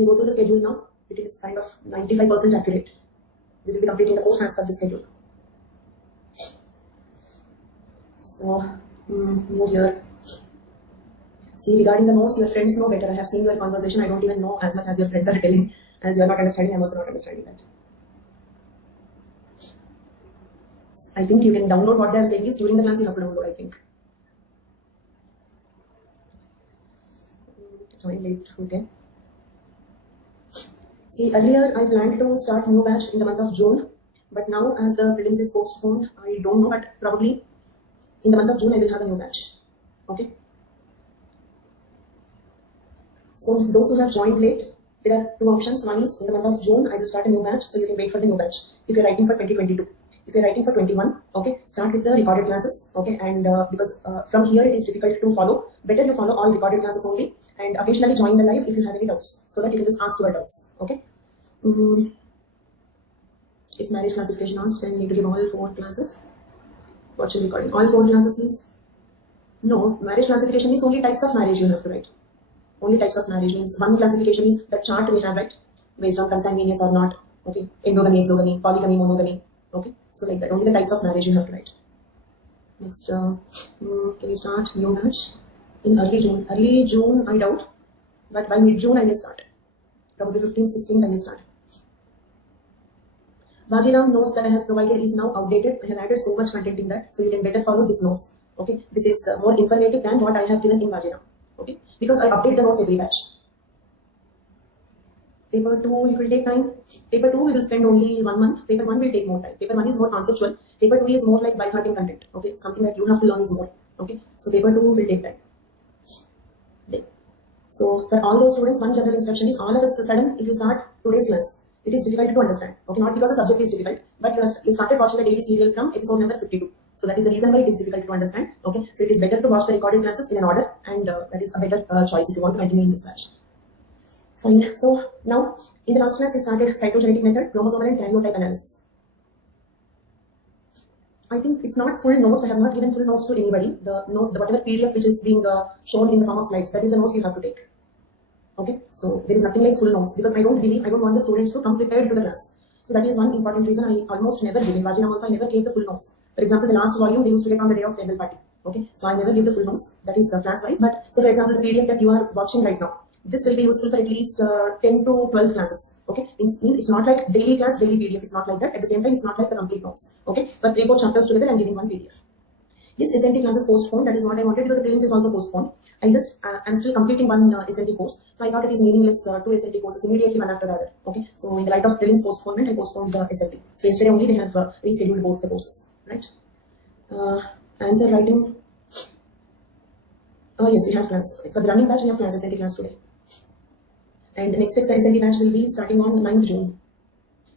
can go through the schedule now. It is kind of 95% accurate. We will be completing the course as per the schedule. So, more here. See, regarding the notes, your friends know better. I have seen your conversation. I don't even know as much as your friends are telling. As you are not understanding, I am also not understanding that. I think you can download what they are saying is during the class you have to download, I think. Join late, okay. See, earlier I planned to start new batch in the month of June, but now as the prelims is postponed, I don't know, but probably in the month of June I will have a new batch, okay. So those who have joined late, there are two options. One is in the month of June I will start a new batch, so you can wait for the new batch if you are writing for 2022. If you are writing for 21, okay, start with the recorded classes, okay, and because from here it is difficult to follow, better you follow all recorded classes only, and occasionally join the live if you have any doubts, so that you can just ask your doubts, okay. If marriage classification asked, then you need to give all 4 classes. Watch and recording. All 4 classes means? No, marriage classification is only types of marriage you have to write. Only types of marriage means one classification is the chart we have, right, based on consanguineous or not, okay, endogamy, exogamy, polygamy, monogamy, okay, so like that, only the types of marriage you have to write. Next, can you start new batch in early June? Early June, I doubt, but by mid-June I will start. Probably 15th, 16th I will start. Vajiram notes that I have provided is now outdated. I have added so much content in that, so you can better follow this notes, okay. This is more informative than what I have given in Vajiram, okay, because I update the notes every batch. Paper 2, it will take time. Paper 2 we will spend only 1 month. Paper 1 will take more time. Paper 1 is more conceptual. Paper 2 is more like by-hearting content. Okay, something that you have to learn is more. Okay, so paper 2 will take time. Okay. So for all those students, one general instruction is all of a sudden, if you start today's class, it is difficult to understand. Okay, not because the subject is difficult, but you started watching the daily serial from episode number 52. So that is the reason why it is difficult to understand. Okay, so it is better to watch the recorded classes in an order, and that is a better choice if you want to continue in this batch. Fine. So now, in the last class, we started cytogenetic method, chromosomal and karyotype analysis. I think it's not full notes. I have not given full notes to anybody. The note, whatever PDF which is being shown in the form of slides, that is the notes you have to take. Okay. So there is nothing like full notes because I don't want the students to come prepared to the class. So that is one important reason I almost never give. In Vajiram also, I never gave the full notes. For example, the last volume they used to get on the day of farewell party. Okay. So I never give the full notes. That is class wise. But so for example, the PDF that you are watching right now, this will be useful for at least 10 to 12 classes. Okay, means it's not like daily class, daily PDF. It's not like that. At the same time, it's not like the complete notes. Okay, but 3-4 chapters together, I'm giving one PDF. This SNT class is postponed. That is what I wanted because the prelims is also postponed. I'm still completing one SNT course, so I thought it is meaningless 2 SNT courses immediately one after the other. Okay, so in the light of prelims postponement, I postponed the SNT. So yesterday only they have rescheduled both the courses. Right? Answer writing. Oh yes, we have class for the running batch. We have class SNT class today. And the next SNT batch will be starting on 9th June.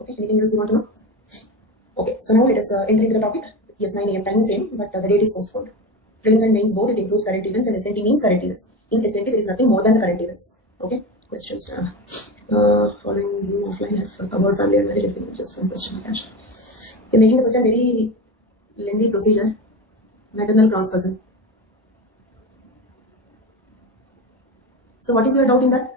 Okay, anything else you want to know? Okay, so now let us enter into the topic. Yes, 9 AM time is same, but the date is postponed. Prelims and mains both, it includes current events, and SNT means current events. In SNT, there is nothing more than the current events. Okay, questions. Following you offline, have covered family and marriage, everything. Just one question attached. You're making the question very lengthy procedure. Maternal cross cousin. So, what is your doubt in that?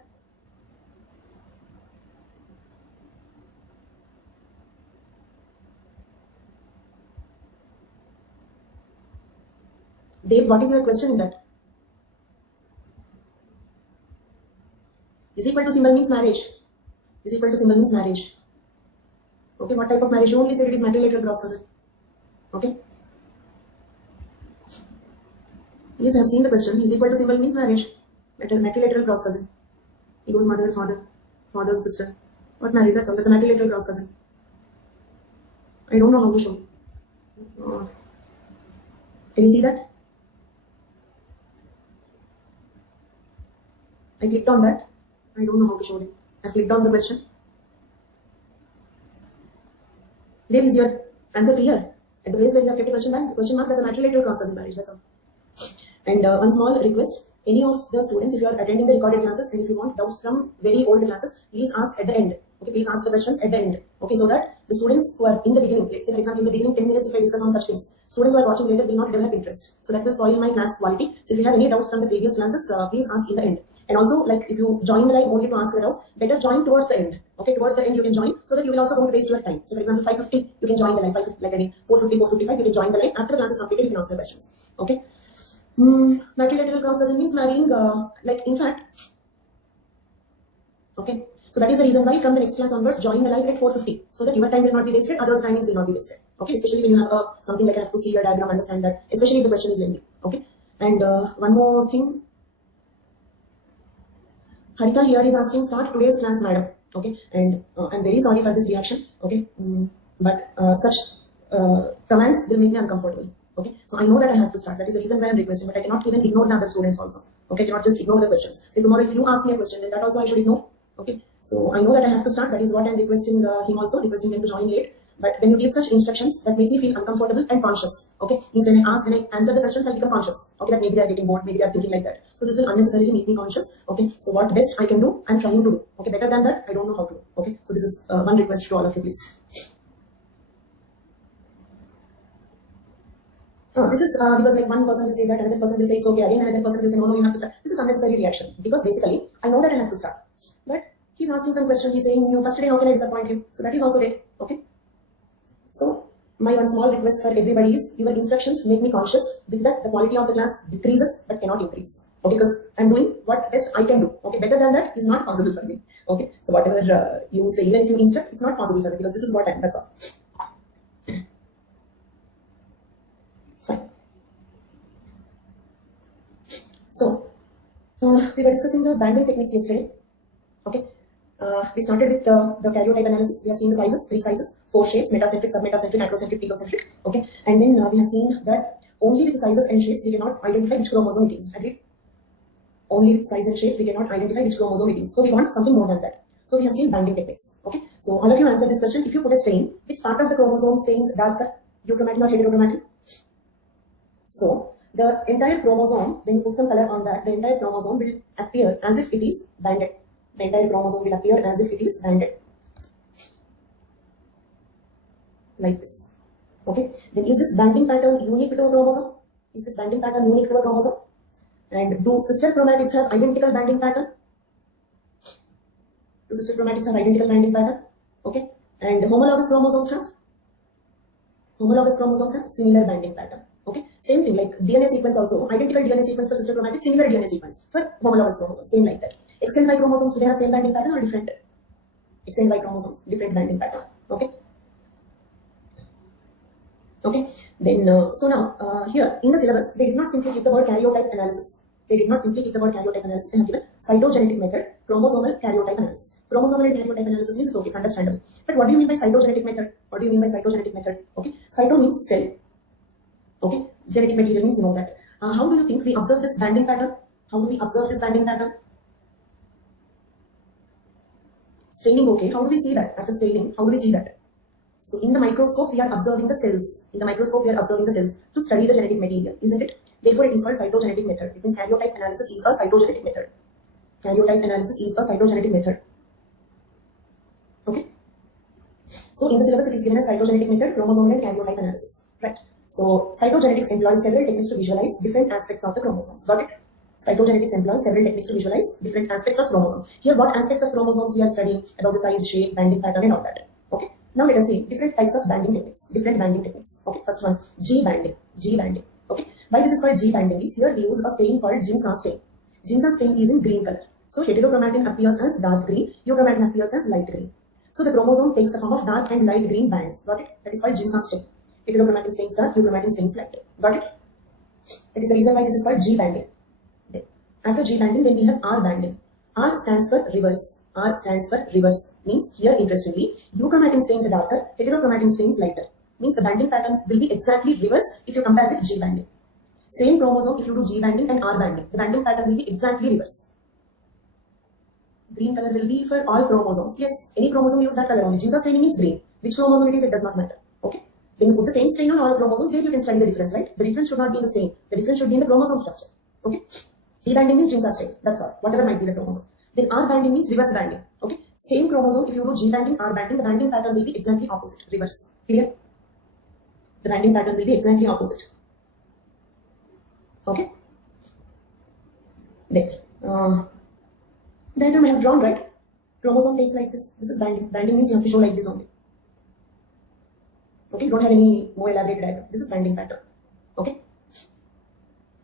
Dave, what is your question in that? Is equal to symbol means marriage. Is equal to symbol means marriage. Okay, what type of marriage? You only said it is matrilateral cross cousin. Okay. Yes, I have seen the question. Is equal to symbol means marriage. Matrilateral cross cousin. Ego's mother, father, father's sister. What marriage? That's all. That's a matrilateral cross cousin. I don't know how to show. Can you see that? I clicked on that. I don't know how to show it. I clicked on the question. There is your answer clear. At the place where you have kept a question mark, there's a matrilateral cross cousin marriage. That's all. And one small request. Any of the students, if you are attending the recorded classes and if you want doubts from very old classes, please ask at the end. Okay, please ask the questions at the end. Okay, so that the students who are in the beginning, say for example in the beginning 10 minutes if I discuss on such things, students who are watching later will not develop interest. So that will spoil my class quality. So if you have any doubts from the previous classes, please ask in the end. And also, like if you join the live only to ask the doubts, better join towards the end. Okay, towards the end you can join so that you will also don't waste your time. So for example, 5:50 you can join the live. 5:50, like I mean 4:50, 4:55 you can join the live. After the class is completed, you can ask the questions. Okay. Matrilateral cross doesn't mean marrying. Like in fact, okay. So that is the reason why from the next class onwards, join the live at 4:50 so that your time will not be wasted, others' timings will not be wasted. Okay, especially when you have something like I have to see your diagram, understand that, especially if the question is lengthy. Okay, and one more thing. Harita here is asking, start today's class, madam. Okay, and I'm very sorry for this reaction. Okay, but such commands will make me uncomfortable. Okay, so I know that I have to start. That is the reason why I'm requesting, but I cannot even ignore the other students also. Okay, I cannot just ignore the questions. So tomorrow if you ask me a question, then that also I should ignore. Okay, so I know that I have to start. That is what I'm requesting him also, requesting him to join late. But when you give such instructions, that makes me feel uncomfortable and conscious. Okay, means when I answer the questions, I become conscious. Okay, that maybe they're getting bored, maybe they're thinking like that. So this will unnecessarily make me conscious. Okay, so what best I can do, I'm trying to do. Okay, better than that, I don't know how to do. Okay, so this is one request to all of you, please. This is because like one person will say that, another person will say it's okay again, another person will say no, you have to start. This is unnecessary reaction because basically I know that I have to start. But he's asking some question, he's saying, you first day, how can I disappoint you? So that is also there. Okay. So my one small request for everybody is your instructions make me conscious. With that, the quality of the class decreases but cannot increase. Okay, because I'm doing what best I can do. Okay, better than that is not possible for me. Okay, so whatever you say, even if you instruct, it's not possible for me because this is what I am. That's all. Fine. So we were discussing the banding techniques yesterday. Okay. We started with the karyotype analysis. We have seen the sizes, 3 sizes, 4 shapes, metacentric, submetacentric, acrocentric, picocentric. Okay, and then we have seen that only with the sizes and shapes we cannot identify which chromosome it is. Agreed? Only with size and shape we cannot identify which chromosome it is. So we want something more than that. So we have seen banding techniques. Okay, so all of you answer this question. If you put a stain, which part of the chromosome stains darker, euchromatin or heterochromatin? So the entire chromosome, when you put some color on that, the entire chromosome will appear as if it is banded. The entire chromosome will appear as if it is banded. Like this. Okay. Then is this banding pattern unique to a chromosome? Is this banding pattern unique to a chromosome? And do sister chromatids have identical banding pattern? Do sister chromatids have identical banding pattern? Okay. And homologous chromosomes have? Homologous chromosomes have similar banding pattern. Okay. Same thing like DNA sequence also. Identical DNA sequence for sister chromatids, similar DNA sequence for homologous chromosomes. Same like that. X and Y chromosomes, do they have same banding pattern or different? X and Y chromosomes, different banding pattern. Okay. Okay. Then, so now, here in the syllabus, they did not simply give the word karyotype analysis. They did not simply give the word karyotype analysis. They have given cytogenetic method, chromosomal karyotype analysis. Chromosomal and karyotype analysis means okay, it's understandable. But what do you mean by cytogenetic method? What do you mean by cytogenetic method? Okay. Cyto means cell. Okay. Genetic material means you know that. How do you think we observe this banding pattern? How do we observe this banding pattern? Staining, okay. How do we see that? After staining, how do we see that? So in the microscope, we are observing the cells. In the microscope, we are observing the cells to study the genetic material, isn't it? Therefore, it is called cytogenetic method. It means karyotype analysis is a cytogenetic method. Karyotype analysis is a cytogenetic method. Okay. So in the syllabus, it is given as cytogenetic method, chromosomal and karyotype analysis. Right. So cytogenetics employs several techniques to visualize different aspects of the chromosomes. Got it? Cytogenetics employs several techniques to visualize different aspects of chromosomes. Here, what aspects of chromosomes we are studying about the size, shape, banding pattern, and all that. Okay. Now let us see different types of banding techniques. Different banding techniques. Okay. First one, G banding. G banding. Okay. Why this is called G banding is here we use a stain called JKAS stain. JKAS stain is in green color. So heterochromatin appears as dark green, euchromatin appears as light green. So the chromosome takes the form of dark and light green bands. Got it? That is called JKAS stain. Heterochromatin stains dark, euchromatin stains light. Got it? That is the reason why this is called G banding. After G banding, then we have R banding. R stands for reverse. R stands for reverse. Means here, interestingly, euchromatin stains darker, heterochromatin stains lighter. Means the banding pattern will be exactly reverse if you compare with G banding. Same chromosome, if you do G banding and R banding, the banding pattern will be exactly reverse. Green color will be for all chromosomes. Yes, any chromosome use that color only. JKAS staining means green. Which chromosome it is, it does not matter. Okay. When you put the same stain on all chromosomes, then you can study the difference, right? The difference should not be in the stain. The difference should be in the chromosome structure. Okay. G banding means JKAS stain. That's all. Whatever might be the chromosome. Then R banding means reverse banding. Okay. Same chromosome, if you do G banding, R banding, the banding pattern will be exactly opposite. Reverse. Clear? The banding pattern will be exactly opposite. Okay. Then Diagram I have drawn, right? Chromosome takes like this. This is binding. Binding means you have to show like this only. Okay, don't have any more elaborate diagram. This is binding pattern. Okay.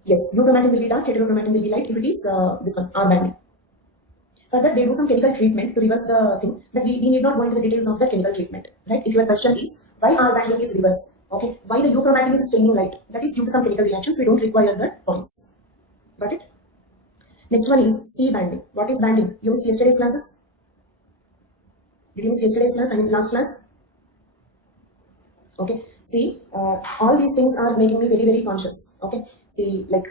Yes, euchromatin will be dark, heterochromatin will be light if it is this one, R binding. Further, they do some chemical treatment to reverse the thing, but we need not go into the details of the chemical treatment, right? If your question is why R binding is reverse, okay, why the euchromatin is staining light, that is due to some chemical reactions. We don't require the points. Got it? Next one is C binding. What is binding? You missed yesterday's classes? Did you miss yesterday's class? I mean last class? Okay. See, all these things are making me very, very conscious. Okay. See, like,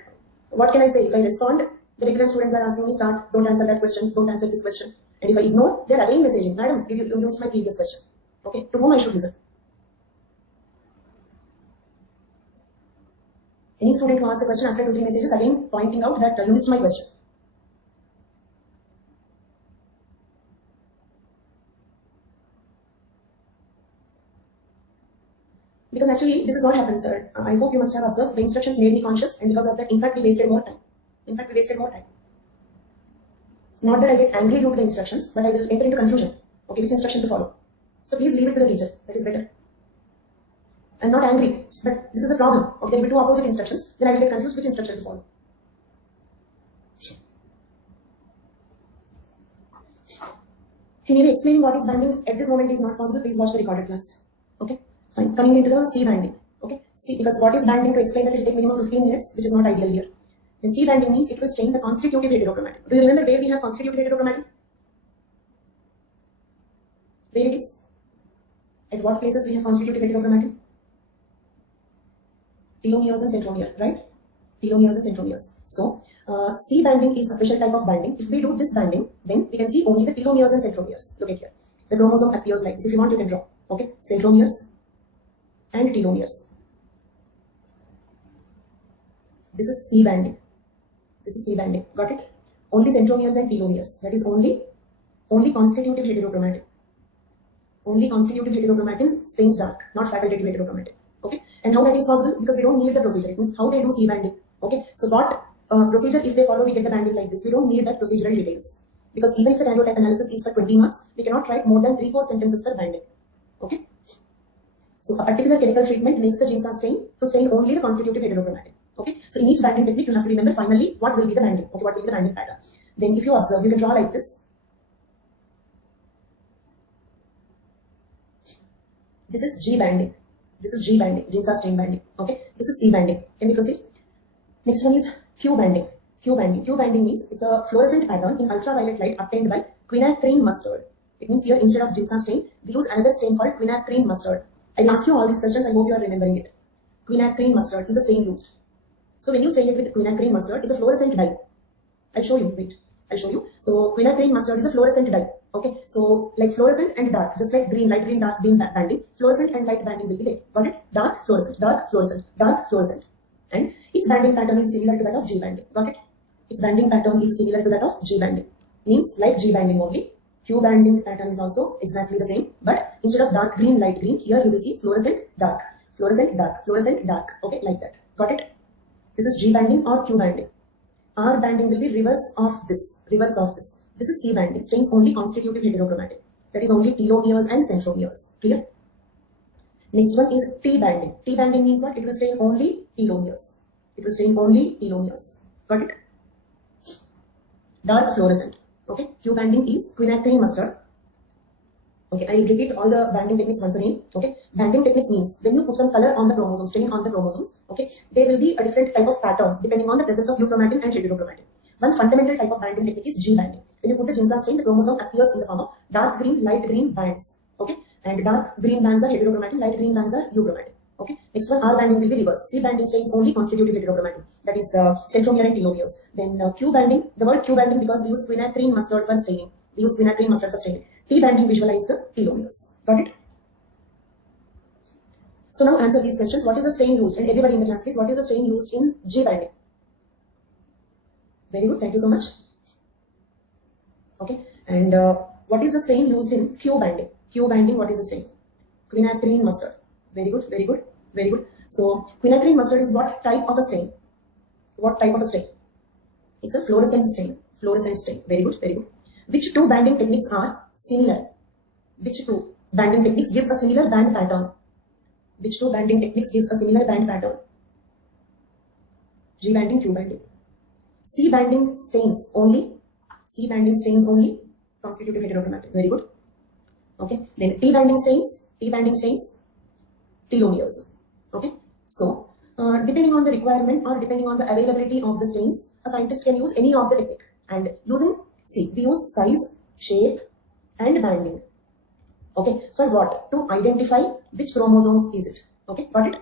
what can I say? If I respond, the regular students are asking me, start, don't answer that question, don't answer this question. And if I ignore, they are again messaging, madam, did you use my previous question? Okay. To whom I should listen? Any student who asks a question after 2-3 messages, again pointing out that you missed my question. Because actually, this is what happens, sir. I hope you must have observed the instructions made me conscious, and because of that, in fact, we wasted more time. Not that I get angry due to the instructions, but I will enter into confusion. Okay, which instruction to follow? So please leave it to the teacher. That is better. I'm not angry, but this is a problem. Okay, there will be 2 opposite instructions. Then I will get confused which instruction to follow. Anyway, explaining what is binding at this moment is not possible. Please watch the recorded class. Okay. Fine. Coming into the C binding. Okay. See, because what is binding, to explain that it will take minimum 15 minutes, which is not ideal here. Then C binding means it will stain the constitutive heterochromatin. Do you remember where we have constitutive heterochromatin? Where it is? At what places we have constitutive heterochromatin? Telomeres and centromeres, right? Telomeres and centromeres. So, C binding is a special type of binding. If we do this binding, then we can see only the telomeres and centromeres. Look at here. The chromosome appears like this. If you want, you can draw. Okay. Centromeres and telomeres. This is C binding. This is C binding. Got it? Only centromeres and telomeres. That is only constitutive heterochromatin. Only constitutive heterochromatin stains dark, not facultative heterochromatin. Okay? And how that is possible? Because we don't need the procedure. It means how they do C binding. Okay? So what procedure if they follow, we get the banding like this. We don't need that procedural details. Because even if the karyotype analysis is for 20 marks, we cannot write more than 3-4 sentences for binding. Okay? So a particular chemical treatment makes the JKAS stain to stain only the constitutive heterochromatin. Okay? So in each banding technique, you have to remember finally what will be the banding. Okay, what will be the banding pattern. Then if you observe, you can draw like this. This is G banding. This is G banding, JKAS stain banding. Okay? This is C banding. Can we proceed? Next one is Q banding. Q banding. Q banding means it's a fluorescent pattern in ultraviolet light obtained by quinacrine mustard. It means here instead of JKAS stain, we use another stain called quinacrine mustard. I'll ask you all these questions. I hope you are remembering it. Quinacrine mustard is the stain used. So when you stain it with quinacrine mustard, it's a fluorescent dye. I'll show you. Wait, I'll show you. So quinacrine mustard is a fluorescent dye. Okay, so like fluorescent and dark, just like green, light green, dark green banding, fluorescent and light banding will be there. Got it? Dark, fluorescent, dark, fluorescent, dark, fluorescent. And its banding pattern is similar to that of G banding. Got it? Its banding pattern is similar to that of G banding. Means like G banding only. Q banding pattern is also exactly the same, but instead of dark green, light green, here you will see fluorescent, dark, fluorescent, dark, fluorescent, dark. Okay, like that. Got it? This is G banding or Q banding. R banding will be reverse of this. Reverse of this. This is C banding. Stains only constitutive heterochromatin. That is only telomeres and centromeres. Clear? Next one is T banding. T banding means what? It will stain only telomeres. It will stain only telomeres. Got it? Dark fluorescent. Okay. Q banding is quinacrine mustard. Okay. I will repeat all the banding techniques once again. Okay. Banding techniques means when you put some color on the chromosomes, stain on the chromosomes. Okay. There will be a different type of pattern depending on the presence of euchromatin and heterochromatin. One fundamental type of banding technique is G banding. When you put the JKAS stain, the chromosome appears in the form of dark green, light green bands. Okay. And dark green bands are heterochromatin, light green bands are euchromatin. Okay. Next one, R banding will be reverse. C banding stains only constitutive heterochromatin. That is centromere and telomeres. Then Q banding, the word Q banding because we use quinacrine mustard for staining. We use quinacrine mustard for staining. T banding visualize the telomeres. Got it? So now answer these questions. What is the stain used? And everybody in the class, please, what is the stain used in G banding? Very good. Thank you so much. Okay. And what is the stain used in Q banding? Q banding, what is the stain? Quinacrine mustard. Very good. Very good. Very good. So quinacrine mustard is what type of a stain? What type of a stain? It's a fluorescent stain. Fluorescent stain. Very good. Very good. Which two banding techniques are similar? Which two banding techniques gives a similar band pattern? Which two banding techniques gives a similar band pattern? G banding, Q banding. C banding stains only. C banding stains only. Constitutive heterochromatic. Very good. Okay. Then T banding stains. T banding stains. Telomeres. Okay. So, depending on the requirement or depending on the availability of the stains, a scientist can use any of the technique. And using, see, we use size, shape, and banding. Okay. For what? To identify which chromosome is it. Okay. Got it?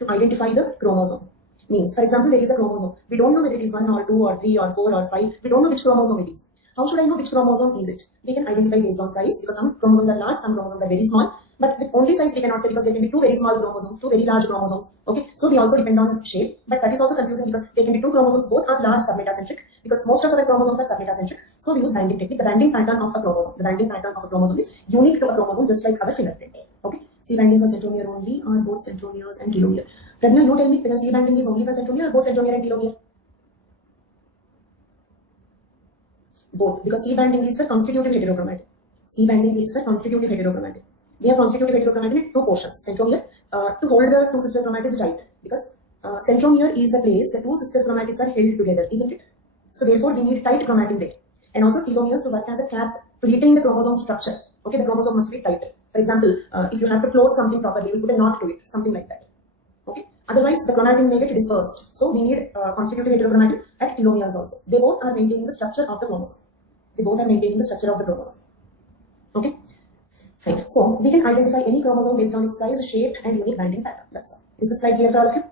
To identify the chromosome. Means, for example, there is a chromosome. We don't know whether it is 1 or 2 or 3 or 4 or 5. We don't know which chromosome it is. How should I know which chromosome is it? We can identify based on size, because some chromosomes are large, some chromosomes are very small. But with only size we cannot say, because there can be 2 very small chromosomes, 2 very large chromosomes. Okay, so we also depend on shape, but that is also confusing because there can be 2 chromosomes, both are large submetacentric, because most of our chromosomes are submetacentric. So we use banding technique. The banding pattern of a chromosome. The banding pattern of a chromosome is unique to a chromosome, just like our fingerprint. Okay, C banding for centromere only, or both centromeres and telomere. Pragna, you tell me whether C banding is only for centromere or both centromere and telomere? Both, because C banding is for constitutive heterochromatic. C banding is for constitutive heterochromatic. We have constitutive heterochromatic in 2 portions. Centromere, to hold the 2 sister chromatids tight, because centromere is the place the 2 sister chromatids are held together, isn't it? So therefore we need tight chromatin there. And also telomeres to work as a cap to retain the chromosome structure. Okay, the chromosome must be tight. For example, if you have to close something properly, you put a knot to it, something like that. Okay. Otherwise, the chromatin may get dispersed. So we need constitutive heterochromatin at telomeres also. They both are maintaining the structure of the chromosome. They both are maintaining the structure of the chromosome. Okay. Fine. So we can identify any chromosome based on its size, shape, and unique banding pattern. That's all. Is the slide clear for all of you?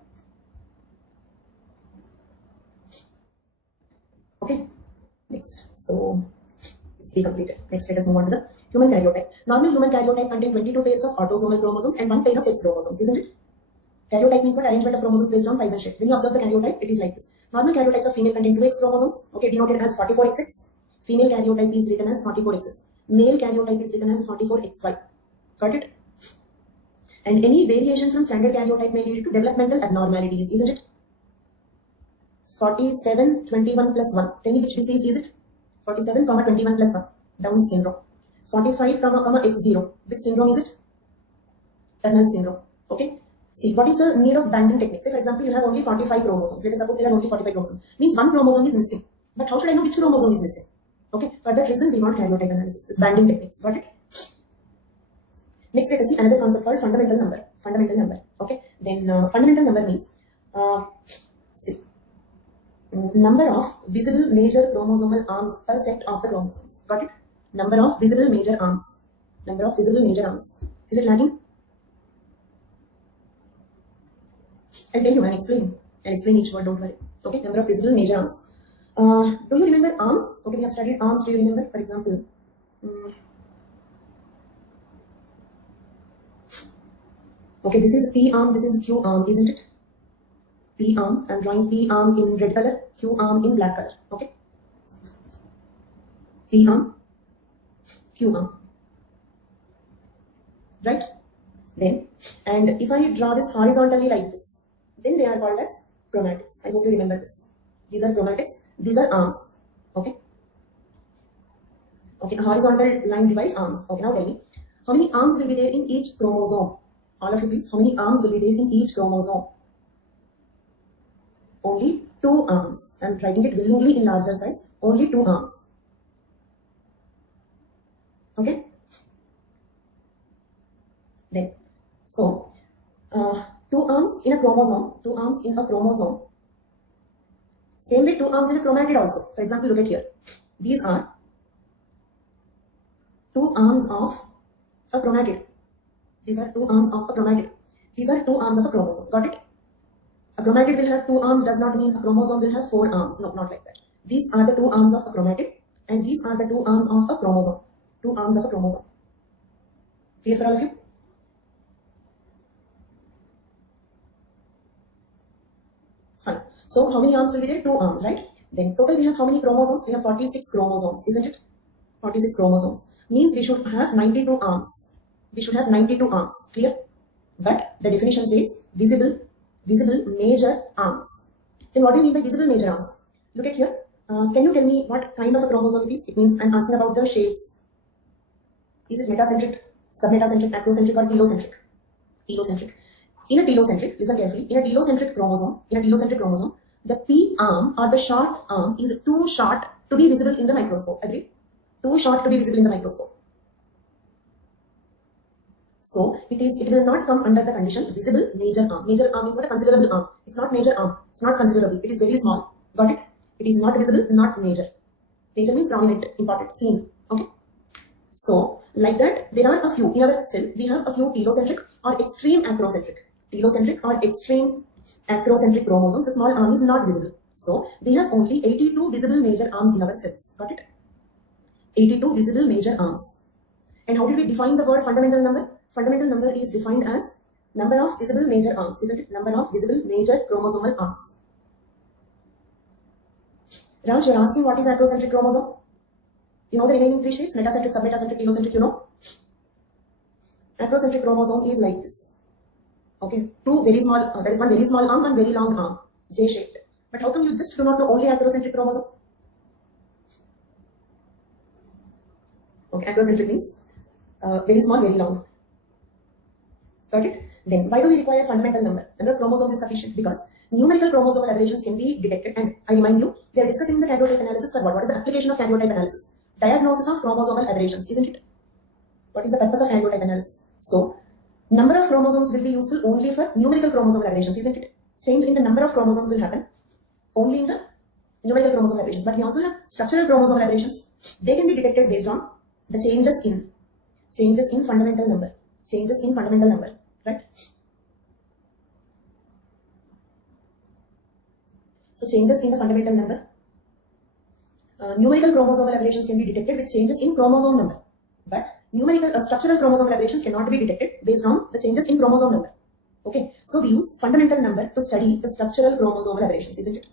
Okay. Next. So it's be completed. Next, let us move on to the human karyotype. Normal human karyotype contains 22 pairs of autosomal chromosomes and 1 pair of sex chromosomes, isn't it? Karyotype means what? Arrangement of chromosomes based on size and shape. When you observe the karyotype, it is like this. Normal karyotypes of female contain 2 X chromosomes, okay, denoted as 44XX. Female karyotype is written as 44XX. Male karyotype is written as 44XY. Got it? And any variation from standard karyotype may lead to developmental abnormalities, isn't it? 47, 21 plus 1. Tell me which disease is it? 47, 21 plus 1. Down syndrome. 45, X0. Which syndrome is it? Turner syndrome. Okay. See, what is the need of banding technique? Say, for example, you have only 45 chromosomes. Let us suppose there are only 45 chromosomes. Means 1 chromosome is missing. But how should I know which chromosome is missing? Okay. For that reason, we want karyotype analysis. This banding techniques. Got it? Next, let us see another concept called fundamental number. Fundamental number. Okay. Then fundamental number means, see, number of visible major chromosomal arms per set of the chromosomes. Got it? Number of visible major arms. Number of visible major arms. Is it lagging? I'll tell you and explain. I'll explain each word, don't worry. Okay, number of visible major arms. Do you remember arms? Okay, we have studied arms. Do you remember? For example, okay, this is P arm, this is Q arm, isn't it? P arm, I'm drawing P arm in red color, Q arm in black color. Okay, P arm, Q arm. Right? Then, and if I draw this horizontally like this, then they are called as chromatids. I hope you remember this. These are chromatids. These are arms. Okay. Okay. A horizontal line divides arms. Okay. Now tell me, how many arms will be there in each chromosome? All of you, please. How many arms will be there in each chromosome? Only 2 arms. I'm writing it willingly in larger size. Only 2 arms. Okay. Then, so 2 arms in a chromosome. 2 arms in a chromosome. Same way 2 arms in a chromatid also. For example, look at here. These are 2 arms of a chromatid. These are 2 arms of a chromatid. These are 2 arms of a chromosome. Got it? A chromatid will have 2 arms does not mean a chromosome will have 4 arms. No, not like that. These are the 2 arms of a chromatid and these are the 2 arms of a chromosome. 2 arms of a chromosome. Clear for all of you? Fine. So how many arms will be there? 2 arms, right? Then total we have how many chromosomes? We have 46 chromosomes, isn't it? 46 chromosomes. Means we should have 92 arms. We should have 92 arms. Clear? But the definition says visible major arms. Then what do you mean by visible major arms? Look at here. Can you tell me what kind of a chromosome it is? It means I'm asking about the shapes. Is it metacentric, submetacentric, acrocentric, or telocentric? Telocentric. In a telocentric, listen carefully, in a telocentric chromosome, the P arm or the short arm is too short to be visible in the microscope. Agreed? Too short to be visible in the microscope. So it will not come under the condition visible major arm. Major arm is not a considerable arm. It's not major arm. It's not considerable. It is very small. Got it? It is not visible, not major. Major means prominent, important, seen. Okay. So like that, there are a few in our cell. We have a few telocentric or extreme acrocentric. Telocentric or extreme acrocentric chromosomes. The small arm is not visible. So we have only 82 visible major arms in our cells. Got it? 82 visible major arms. And how did we define the word fundamental number? Fundamental number is defined as number of visible major arms, isn't it? Number of visible major chromosomal arms. Raj, you're asking what is acrocentric chromosome? You know the remaining three shapes, metacentric, submetacentric, telocentric, you know? Acrocentric chromosome is like this. Okay, two very small, there is one very small arm, one very long arm, J-shaped. But how come you just do not know only acrocentric chromosome? Okay, acrocentric means very small, very long. Got it? Then why do we require fundamental number? Number of chromosomes is sufficient because numerical chromosomal aberrations can be detected. And I remind you, we are discussing the karyotype analysis for what? What is the application of karyotype analysis? Diagnosis of chromosomal aberrations, isn't it? What is the purpose of karyotype analysis? So, number of chromosomes will be useful only for numerical chromosomal aberrations, isn't it? Change in the number of chromosomes will happen only in the numerical chromosomal aberrations. But we also have structural chromosomal aberrations. They can be detected based on the changes in fundamental number. Changes in fundamental number, right? So changes in the fundamental number. Numerical chromosomal aberrations can be detected with changes in chromosome number. But numerical structural chromosomal aberrations cannot be detected based on the changes in chromosome number. Okay, so we use fundamental number to study the structural chromosomal aberrations, isn't it?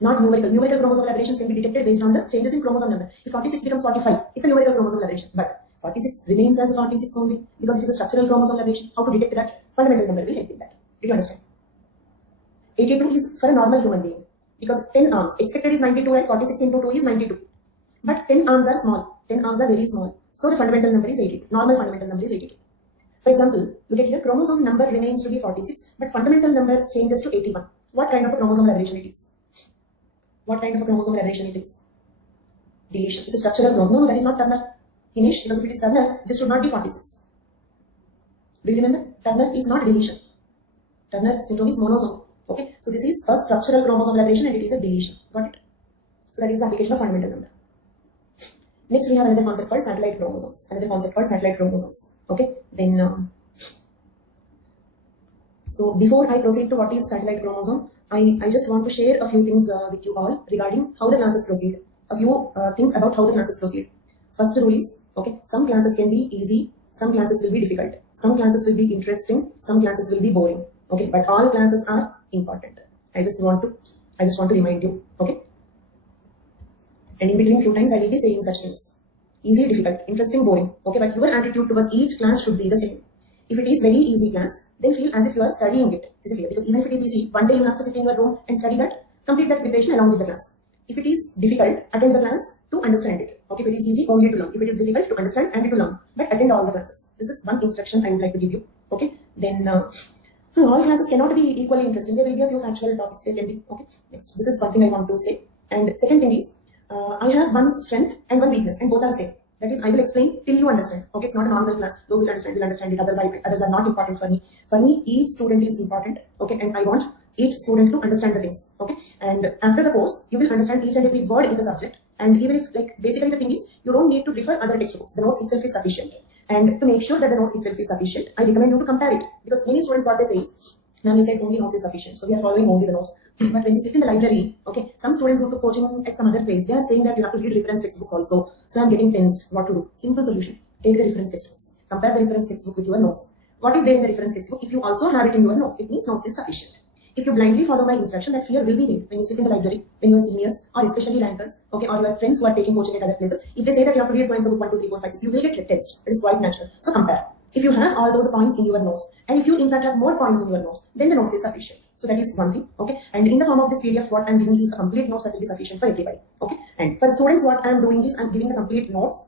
Not numerical. Numerical chromosomal aberrations can be detected based on the changes in chromosome number. If 46 becomes 45, it's a numerical chromosomal aberration. But 46 remains as 46 only because it is a structural chromosomal aberration. How to detect that? Fundamental number will help in that. Did you understand? 82 is for a normal human being because 10 arms. Expected is 92 and 46 into 2 is 92. But 10 arms are small. 10 arms are very small. So the fundamental number is 82. Normal fundamental number is 82. For example, look at here. Chromosome number remains to be 46, but fundamental number changes to 81. What kind of a chromosomal aberration it is? What kind of a chromosomal aberration it is? Deletion. It's a structural chromosome. No, that is not Turner. Finish, because if it is Turner, this should not be 46. Do you remember? Turner is not deletion. Turner syndrome is monosome. Okay, so this is a structural chromosomal aberration and it is a deletion. Got it? So that is the application of fundamental number. Next, we have another concept called satellite chromosomes. Okay, then so before I proceed to what is satellite chromosome, I just want to share a few things with you all regarding how the classes proceed. A few things about how the classes proceed. First rule is, okay, some classes can be easy, some classes will be difficult, some classes will be interesting, some classes will be boring. Okay, but all classes are important. I just want to remind you. Okay, and in between few times I will be saying such things. Easy, difficult, interesting, boring. Okay, but your attitude towards each class should be the same. If it is very easy class, then feel as if you are studying it. Is it clear? Because even if it is easy, one day you have to sit in your room and study that, complete that preparation along with the class. If it is difficult, attend the class to understand it. Okay, if it is easy, only to learn. If it is difficult, to understand and to learn. But attend all the classes. This is one instruction I would like to give you. Okay, then all classes cannot be equally interesting. There will be a few factual topics there can be. Okay, next. This is one thing I want to say. And second thing is, I have one strength and one weakness, and both are same. That is, I will explain till you understand. Okay, it's not a normal class. Those will understand it. Others are not important for me. For me, each student is important. Okay, and I want each student to understand the things. Okay, and after the course, you will understand each and every word in the subject. And even if, like, basically the thing is, you don't need to refer other textbooks. The notes itself is sufficient. And to make sure that the notes itself is sufficient, I recommend you to compare it. Because many students, what they say is, ma'am, you said only notes is sufficient. So we are following only the notes. But when you sit in the library, okay, some students go to coaching at some other place. They are saying that you have to read reference textbooks also. So I'm getting tensed. What to do? Simple solution. Take the reference textbooks. Compare the reference textbook with your notes. What is there in the reference textbook? If you also have it in your notes, it means notes is sufficient. If you blindly follow my instruction, that fear will be there when you sit in the library, when you are seniors, or especially rankers, okay, or your friends who are taking coaching at other places. If they say that you have to read so and so book 1, 2, 3, 4, 5, 6, you will get tensed. It is quite natural. So compare. If you have all those points in your notes, and if you in fact have more points in your notes, then the notes is sufficient. So that is one thing. Okay. And in the form of this PDF, what I'm giving is a complete notes that will be sufficient for everybody. Okay. And for students, what I'm doing is I'm giving the complete notes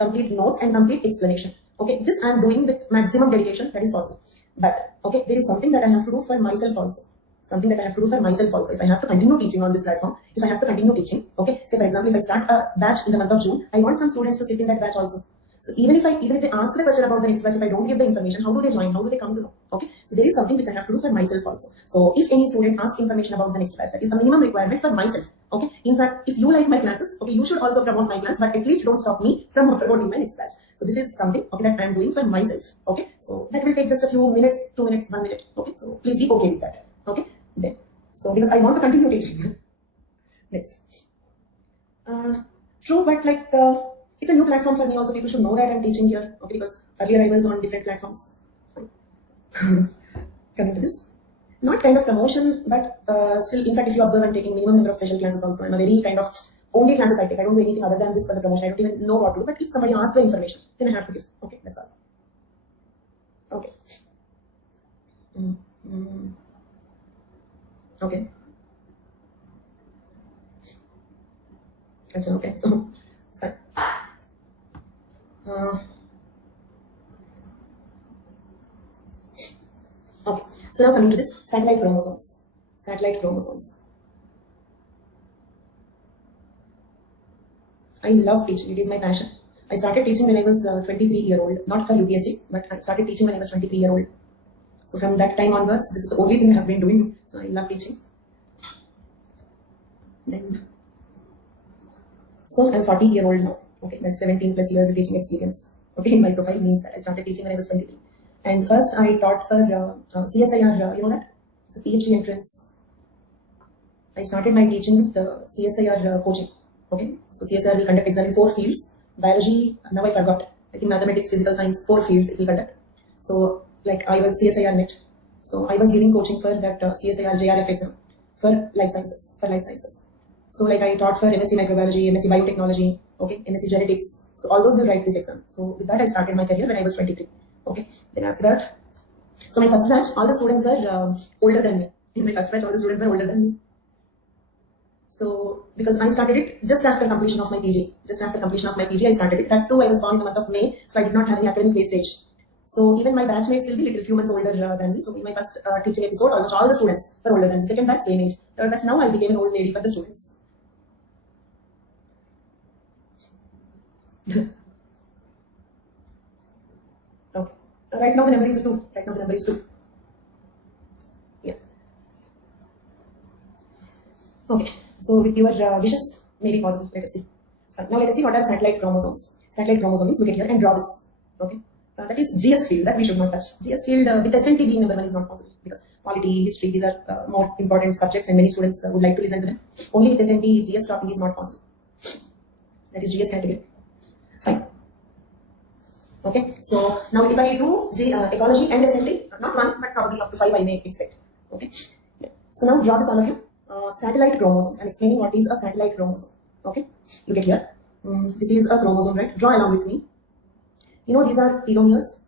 and complete explanation. Okay. This I'm doing with maximum dedication that is possible. But okay, there is something that I have to do for myself also. Something that I have to do for myself also. If I have to continue teaching on this platform, if I have to continue teaching, okay, say for example, if I start a batch in the month of June, I want some students to sit in that batch also. So even if they ask the question about the next batch, if I don't give the information, how do they join? How do they come to know? Okay, so there is something which I have to do for myself also. So if any student asks information about the next batch, that is a minimum requirement for myself. Okay, in fact, if you like my classes, okay, you should also promote my class, but at least don't stop me from promoting my next batch. So this is something, okay, that I am doing for myself. Okay, so that will take just a few minutes, 2 minutes, 1 minute. Okay, so please be okay with that. Okay, then. So because I want to continue teaching. Next. True, but like it's a new platform for me also. People should know that I'm teaching here. Okay, because earlier I was on different platforms. Coming to this. Not kind of promotion, but still, in fact, if you observe, I'm taking minimum number of special classes also. I'm a very kind of only classes I take. I don't do anything other than this for the promotion. I don't even know what to do. But if somebody asks the information, then I have to give. Okay, that's all. Okay. Okay. Okay. So, fine. Okay. So now coming to this satellite chromosomes. Satellite chromosomes. I love teaching. It is my passion. I started teaching when I was 23-year-old, not for UPSC, but I started teaching when I was 23-year-old. So from that time onwards, this is the only thing I have been doing. So I love teaching. Then, so I'm 40-year-old now. Okay, that's 17 plus years of teaching experience. Okay, in my profile means that I started teaching when I was 23. And first I taught for CSIR, you know that? It's a PhD entrance. I started my teaching with the CSIR coaching. Okay, so CSIR will conduct exam in 4 fields. Biology, now I forgot. I think mathematics, physical science, 4 fields it will conduct. So like I was CSIR NET. So I was giving coaching for that CSIR JRF exam for life sciences. So like I taught for MSc microbiology, MSc biotechnology, okay, MSc genetics. So all those will write this exam. So with that I started my career when I was 23. Okay, then after that, so my first batch, all the students were older than me. In my first batch, all the students were older than me. So because I started it just after completion of my PG. Just after completion of my PG, I started it. That too, I was born in the month of May, so I did not have any academic wastage. So even my batchmates will be little few months older than me. So in my first teaching episode, almost all the students were older than me. Second batch, same age. Third batch, now I became an old lady for the students. Okay. Right now the number is 2. Right now the number is 2. Yeah. Okay. So with your wishes, maybe possible. Let us see. Now let us see what are satellite chromosomes. Satellite chromosomes. Look at here and draw this. Okay. That is GS field that we should not touch. GS field with SNT being number 1 is not possible because polity, history, these are more important subjects and many students would like to listen to them. Only with SNT, GS topic is not possible. That is GS category. Fine. Okay. So now if I do ecology and SNT, not 1 but probably up to 5 I may expect. Okay. Yeah. So now draw this all of you. Satellite chromosomes. I'm explaining what is a satellite chromosome. Okay. Look at here. This is a chromosome, right? Draw along with me. You know these are telomeres.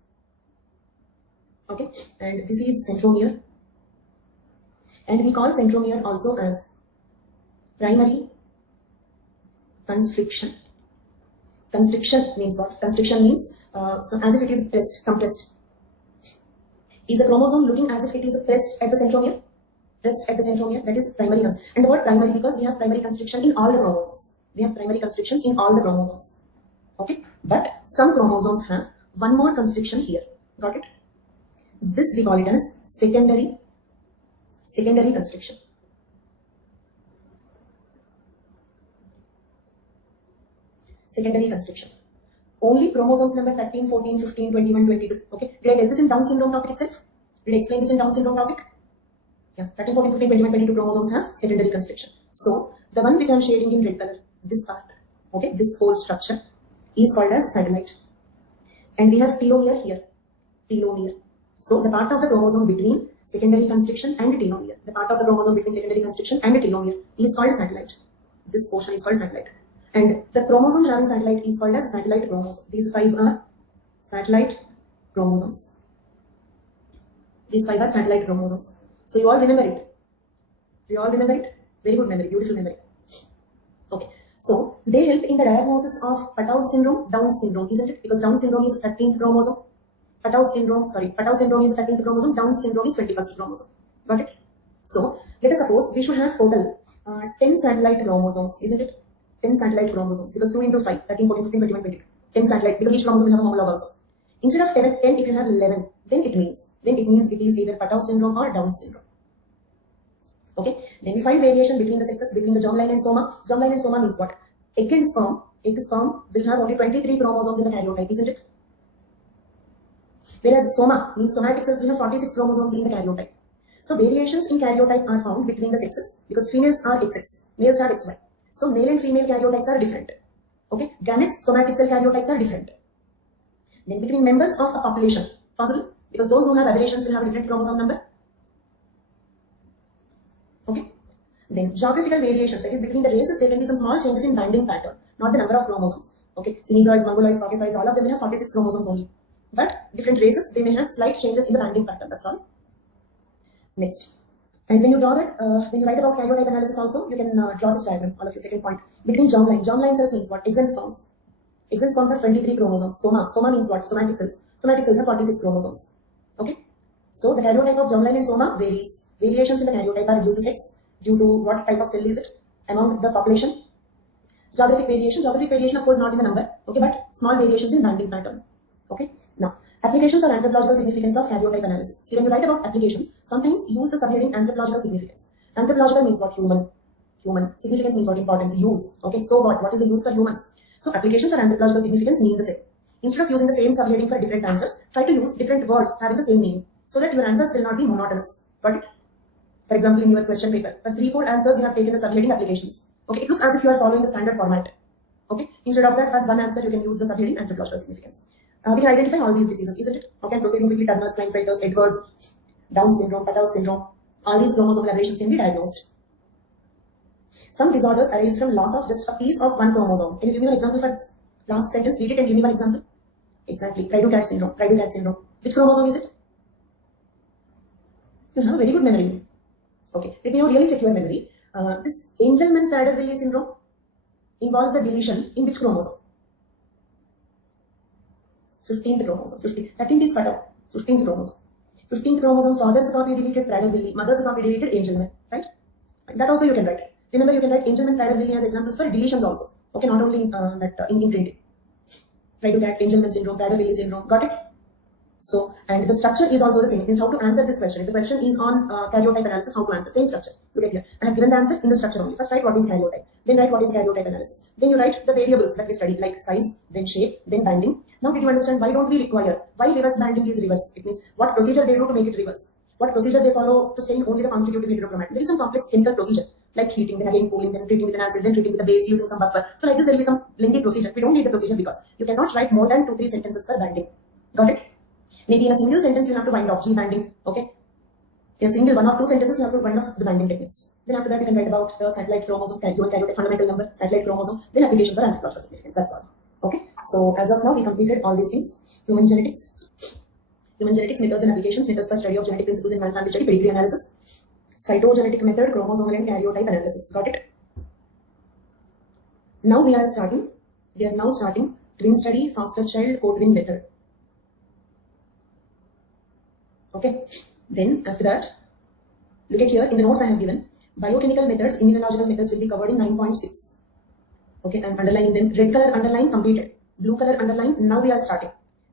Okay. And this is centromere. And we call centromere also as primary constriction. Constriction means what? Constriction means so as if it is pressed, compressed. Is the chromosome looking as if it is pressed at the centromere? Pressed at the centromere, that is primary constriction. And the word primary because we have primary constriction in all the chromosomes. We have primary constrictions in all the chromosomes. Okay, but some chromosomes have one more constriction here. Got it? This we call it as secondary constriction. Secondary constriction. Only chromosomes number 13, 14, 15, 21, 22. Okay, did I tell this in Down syndrome topic itself? Did I explain this in Down syndrome topic? Yeah, 13, 14, 15, 21, 22 chromosomes have secondary constriction. So the one which I am shading in red color, this part, okay, this whole structure is called as satellite. And we have telomere here, telomere. So the part of the chromosome between secondary constriction and telomere, the part of the chromosome between secondary constriction and telomere is called satellite. This portion is called satellite. And the chromosome having satellite is called as satellite chromosome. These 5 are satellite chromosomes. These 5 are satellite chromosomes. So you all remember it. Do you all remember it? Very good memory, beautiful memory. Okay. So they help in the diagnosis of Patau's syndrome, Down syndrome, isn't it? Because Down syndrome is 13th chromosome. Patau syndrome is 13th chromosome. Down syndrome is 21st chromosome. Got it? So let us suppose we should have total 10 satellite chromosomes, isn't it? 10 satellite chromosomes, because 2 into 5, 13, 14, 15, 21, 22. 10 satellite, because each chromosome will have a homolog also. Instead of 10, if you have 11, then it means it is either Patau syndrome or Down syndrome. Okay, then we find variation between the sexes, between the germline and soma. Germline and soma means what? Egg sperm will have only 23 chromosomes in the karyotype, isn't it? Whereas soma means somatic cells will have 46 chromosomes in the karyotype. So variations in karyotype are found between the sexes, because females are XX, males are XY. So male and female karyotypes are different. Okay, gametes, somatic cell karyotypes are different. Then between members of a population, possible, because those who have aberrations will have a different chromosome number. Okay. Then geographical variations, that is between the races, there can be some small changes in binding pattern, not the number of chromosomes. Okay, Negroids, Mongoloids, Caucasoids, all of them will have 46 chromosomes only. But different races, they may have slight changes in the binding pattern, that's all. Next. And when you draw that, when you write about karyotype analysis also, you can draw this diagram, all of you, second point. Between germline cells means what? Eggs and sperms. Eggs and sperms have 23 chromosomes. Soma means what? Somatic cells. Somatic cells have 46 chromosomes. Okay. So the karyotype of germline and soma varies. Variations in the karyotype are due to sex, due to what type of cell is it among the population. Geographic variation of course not in the number, okay, but small variations in binding pattern. Okay. Now, applications or anthropological significance of karyotype analysis. See, when you write about applications, sometimes use the subheading anthropological significance. Anthropological means what? Human. Significance means what? Importance. Use. Okay. So what is the use for humans? So applications or anthropological significance mean the same. Instead of using the same subheading for different answers, try to use different words having the same meaning, so that your answers will not be monotonous. Got it? For example, in your question paper, for 3-4 answers, you have taken the subheading applications. Okay, it looks as if you are following the standard format. Okay, instead of that, for one answer, you can use the subheading anthropological significance. We can identify all these diseases, isn't it? Okay, proceeding quickly, Turner's, Klinefelter's, Edwards, Down syndrome, Patau syndrome, all these chromosomal aberrations can be diagnosed. Some disorders arise from loss of just a piece of one chromosome. Can you give me an example for last sentence? Read it and give me one example. Exactly, Cry-do-cat syndrome. Which chromosome is it? You have a very good memory. Okay, let me now really check your memory. This Angelman-Prader-Willi syndrome involves a deletion in which chromosome? 15th chromosome. 13th is Patau. 15th chromosome. 15th chromosome, father's copy deleted Prader-Willi, mother's copy deleted Angelman, right? That also you can write. Remember, you can write Angelman-Prader-Willi as examples for deletions also. Okay, not only in printing. Cry-do-cat, Angelman syndrome, Prader-Willi syndrome. Got it? So, and the structure is also the same. It means how to answer this question. If the question is on karyotype analysis, how to answer. Same structure. Look at here. I have given the answer in the structure only. First write what is karyotype. Then write what is karyotype analysis. Then you write the variables that we studied, like size, then shape, then binding. Now did you understand why don't we require? Why reverse binding is reverse? It means what procedure they do to make it reverse. What procedure they follow to stain only the constitutive heterochromatin. There is some complex chemical procedure, like heating, then again cooling, then treating with an acid, then treating with a base using some buffer. So like this there will be some lengthy procedure. We don't need the procedure because you cannot write more than 2-3 sentences for binding. Got it? Maybe in a single sentence you have to wind off G binding. Okay. In a single 1 or 2 sentences you have to wind off the binding techniques. Then after that you can write about the satellite chromosome, human karyotype fundamental number, satellite chromosome, then applications or anthropological significance. That's all. Okay. So as of now we completed all these things. Human genetics, methods and applications, methods for study of genetic principles in man-family study, pedigree analysis, cytogenetic method, chromosomal and karyotype analysis. Got it? Now we are now starting twin study, foster child, code-win method. Okay. Then after that, look at here in the notes I have given. Biochemical methods, immunological methods will be covered in 9.6. Okay, I'm underlining them. Red color underline completed. Blue color underline, now we are starting.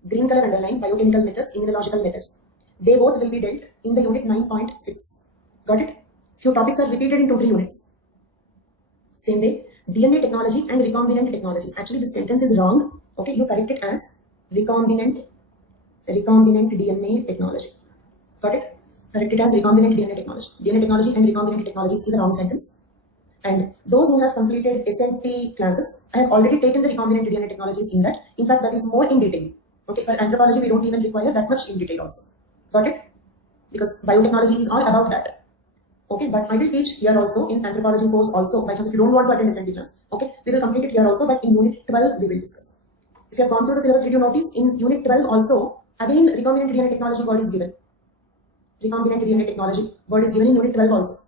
Green color underline, biochemical methods, immunological methods. They both will be dealt in the unit 9.6. Got it? Few topics are repeated in 2-3 units. Same way, DNA technology and recombinant technologies. Actually, this sentence is wrong. Okay, you correct it as recombinant DNA technology. Got it? Correct it as recombinant DNA technology. DNA technology and recombinant technologies is a wrong sentence. And those who have completed SNP classes, I have already taken the recombinant DNA technologies in that. In fact, that is more in detail. Okay, for anthropology, we don't even require that much in detail also. Got it? Because biotechnology is all about that. Okay, but I will teach here also in anthropology course also, by chance if you don't want to attend SNP class. Okay, we will complete it here also, but in unit 12 we will discuss. If you have gone through the syllabus, did you notice in unit 12 also, again recombinant DNA technology word is given. recombinant DNA technology. Word is given in unit 12 also.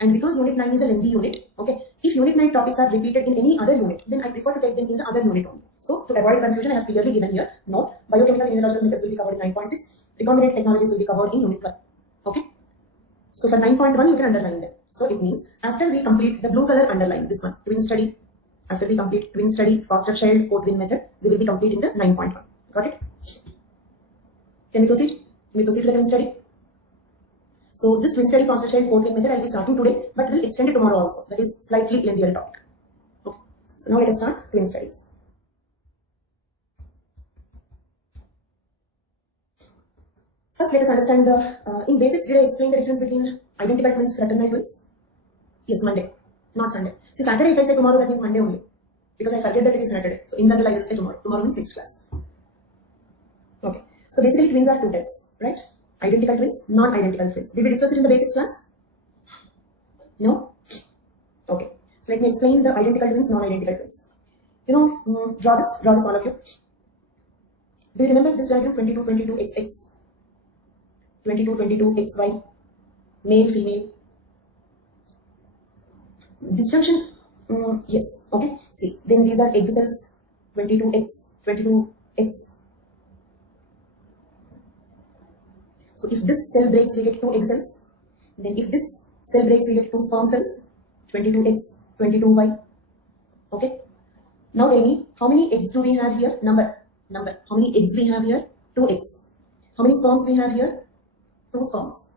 And because unit 9 is a lengthy unit, okay, if unit 9 topics are repeated in any other unit, then I prefer to take them in the other unit only. So to avoid confusion, I have clearly given here, note, biochemical immunological methods will be covered in 9.6, recombinant technologies will be covered in unit 12. Okay. So for 9.1, you can underline them. So it means after we complete the blue color underline, this one, twin study, after we complete twin study, foster child, co-twin method, we will be completing the 9.1. Got it? Can we proceed? Can we proceed to the twin study? So this twin study, foster child, co-twin method, I will be starting today, but will extend it tomorrow also. That is slightly lengthier topic. Okay. So now let us start twin studies. First, let us understand the, in basics, did I explain the difference between identical twins, fraternal twins? Yes, Monday, not Sunday. See, Saturday, if I say tomorrow, that means Monday only. Because I forget that it is Saturday. So in general, I will say tomorrow. Tomorrow means 6th class. Okay. So basically, twins are two types, right? Identical twins, non-identical twins. Did we discuss it in the basics class? No? Okay. So let me explain the identical twins, non-identical twins. You know, draw this all of you. Do you remember this diagram, 22, 22, XX? 22, 22, XY, male, female. Disjunction, yes, okay. See, then these are egg cells, 22X, 22X. So if this cell breaks, we get 2 egg cells. Then if this cell breaks, we get 2 sperm cells, 22X, 22Y. Okay. Now tell me, how many eggs do we have here? Number. How many eggs we have here? 2 eggs. How many sperms we have here? 2 sperms.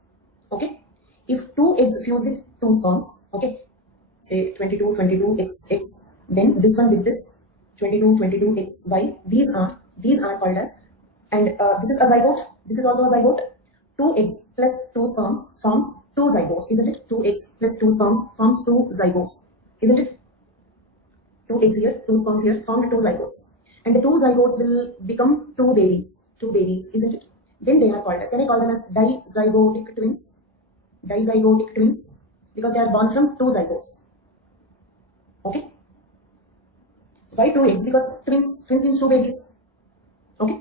Okay. If 2 eggs fuse with 2 sperms, okay, say 22, 22, XX, then this one with this 22, 22, XY, these are called as, and this is a zygote, this is also a zygote. 2 eggs plus 2 sperms forms 2 zygotes, isn't it? 2 eggs plus 2 sperms forms 2 zygotes, isn't it? 2 eggs here, 2 sperms here, formed 2 zygotes. And the 2 zygotes will become 2 babies, isn't it? Then they are called as, can I call them as dizygotic twins? Dizygotic twins, because they are born from 2 zygotes. Okay. Why 2 eggs? Because twins means 2 babies. Okay.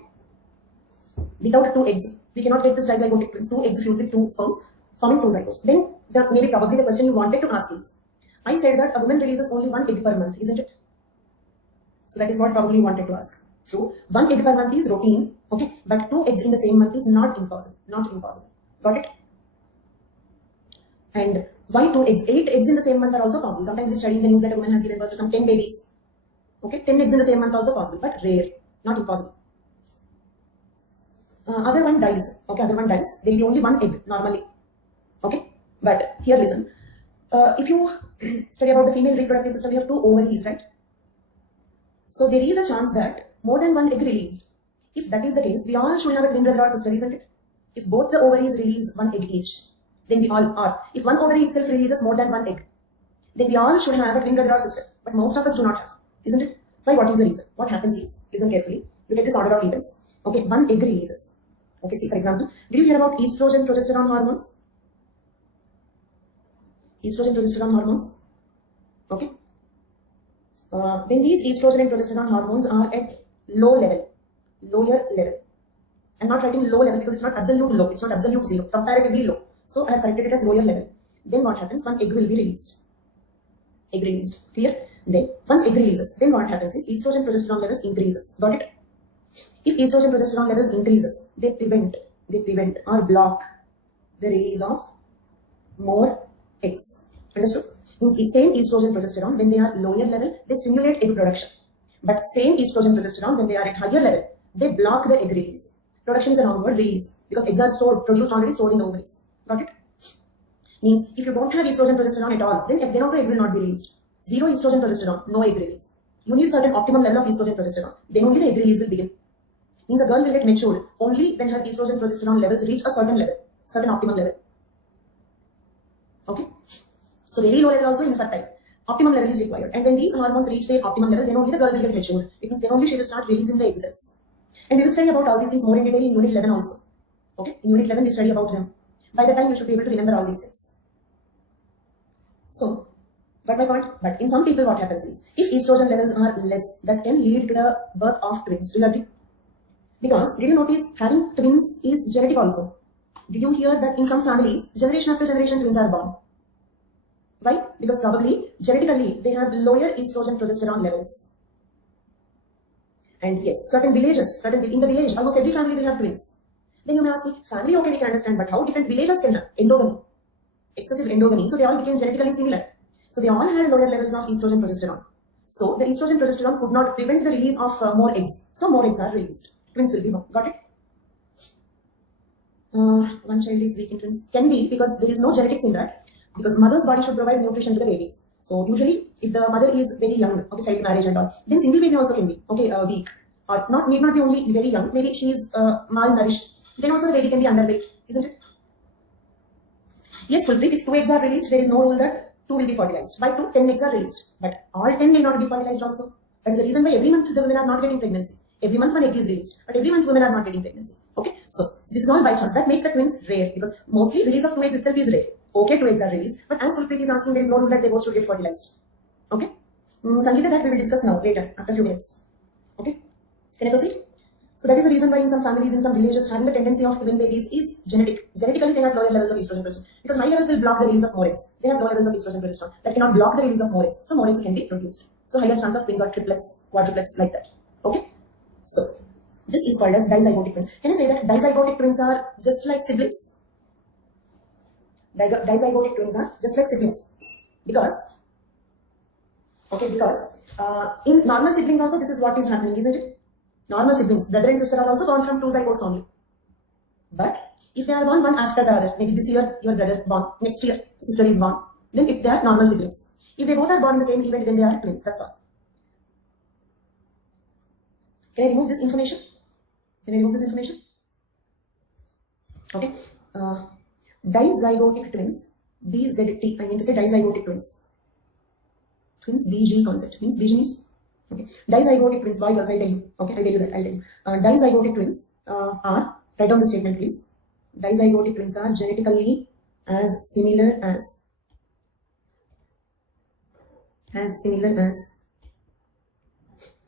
Without 2 eggs, we cannot get this dizygotic twins. 2 eggs fused with 2 sperms forming 2 zygotes. Then probably the question you wanted to ask is, I said that a woman releases only 1 egg per month, isn't it? So that is what probably you wanted to ask. True. 1 egg per month is routine. Okay. But 2 eggs in the same month is not impossible. Got it? And why 2 eggs? 8 eggs in the same month are also possible. Sometimes we study in the news that a woman has given birth to some 10 babies. Okay, 10 eggs in the same month also possible, but rare, not impossible. Other one dies. Okay, other one dies. There will be only 1 egg normally. Okay, but here listen. If you study about the female reproductive system, we have 2 ovaries, right? So there is a chance that more than 1 egg released. If that is the case, we all should have a twin brother or sister, isn't it? If both the ovaries release 1 egg each, then we all are. If one ovary itself releases more than 1 egg, then we all should have a twin brother or sister. But most of us do not have, isn't it? Why? What is the reason? What happens is, listen carefully, you get this order of events. Okay, 1 egg releases. Okay, see for example, did you hear about estrogen, progesterone hormones? Estrogen, progesterone hormones. Okay. When these estrogen and progesterone hormones are at lower level. I'm not writing low level because it's not absolute low, it's not absolute 0, comparatively low. So I have corrected it as lower level. Then what happens? 1 egg will be released. Egg released. Clear? Then once egg releases, then what happens is estrogen progesterone levels increases. Got it? If estrogen progesterone levels increases, they prevent or block the release of more eggs. Understood? Means the same estrogen progesterone, when they are lower level, they stimulate egg production. But same estrogen progesterone, when they are at higher level, they block the egg release. Production is a noun word, release, because eggs are produced already stored in the ovaries. Got it? Means if you don't have estrogen progesterone at all, then also egg will not be released. 0 estrogen progesterone, no egg release. You need certain optimum level of estrogen progesterone. Then only the egg release will begin. Means a girl will get matured only when her estrogen progesterone levels reach a certain level, certain optimum level. Okay? So very low level also infertile. Optimum level is required. And when these hormones reach their optimum level, then only the girl will get matured. It means then only she will start releasing the egg cells. And we will study about all these things more in detail in Unit 11 also. Okay? In Unit 11 we study about them. By the time you should be able to remember all these things. So, got my point? But in some people what happens is, if estrogen levels are less, that can lead to the birth of twins. Do you agree? Because, did you notice, having twins is genetic also. did you hear that in some families, generation after generation twins are born? Why? Because probably genetically they have lower estrogen progesterone levels. And yes, certain villages, in the village, almost every family will have twins. Then you may ask me, family okay, we can understand, but how different villages can have endogamy, excessive endogamy. So they all became genetically similar. So they all had lower levels of estrogen progesterone. So the estrogen progesterone could not prevent the release of more eggs. So more eggs are released. Twins will be born. Got it? One child is weak in twins. Can be because there is no genetics in that. Because mother's body should provide nutrition to the babies. So usually, if the mother is very young, okay, child marriage and all, then single baby also can be, okay, weak. Or need not be only very young. Maybe she is malnourished. Then also the baby can be underweight, isn't it? Yes, Kulpreet, if 2 eggs are released, there is no rule that 2 will be fertilized. By 2, 10 eggs are released. But all 10 may not be fertilized also. That is the reason why every month the women are not getting pregnancy. Every month one egg is released. But every month women are not getting pregnancy. Okay, so this is all by chance. That makes the twins rare because mostly release of 2 eggs itself is rare. Okay, 2 eggs are released. But as Kulpreet is asking, there is no rule that they both should get fertilized. Okay, Sangeeta, that we will discuss now, later, after a few minutes. Okay, can I proceed? So that is the reason why in some families, in some villages, having the tendency of twin babies is genetic. Genetically, they have lower levels of estrogen progesterone. Because my levels will block the release of more eggs. They have lower levels of estrogen progesterone that cannot block the release of more eggs. So more eggs can be produced. So higher chance of twins or triplets, quadruplets like that. Okay. So this is called as dizygotic twins. Can I say that dizygotic twins are just like siblings? Dizygotic twins are just like siblings. Because in normal siblings also this is what is happening, isn't it? Normal siblings, brother and sister are also born from 2 zygotes only. But if they are born one after the other, maybe this year your brother born, next year sister is born, then if they are normal siblings. If they both are born in the same event, then they are twins, that's all. Can I remove this information? Okay. Dizygotic twins, DZT, I mean to say dizygotic twins. Twins, BG concept, means BG means? Okay. Dizygotic twins, boy girls, I'll tell you. Okay, I'll tell you that, dizygotic twins are, write down the statement please. Dizygotic twins are genetically as similar as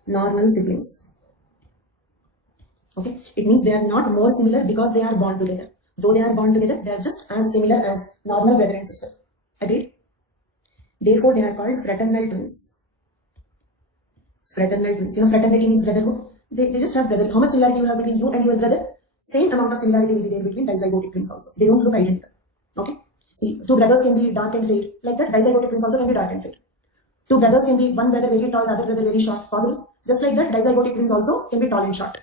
normal siblings. Okay, it means they are not more similar because they are born together. Though they are born together, they are just as similar as normal brother and sister. Agreed? Therefore, they are called fraternal twins. Fraternal twins. You know, fraternity means brotherhood. They just have brother. How much similarity you have between you and your brother? Same amount of similarity will be there between dizygotic twins also. They don't look identical. Okay? See, 2 brothers can be dark and fair. Like that, dizygotic twins also can be dark and fair. 2 brothers can be one brother very tall, the other brother very short. Possible. Just like that, dizygotic twins also can be tall and short.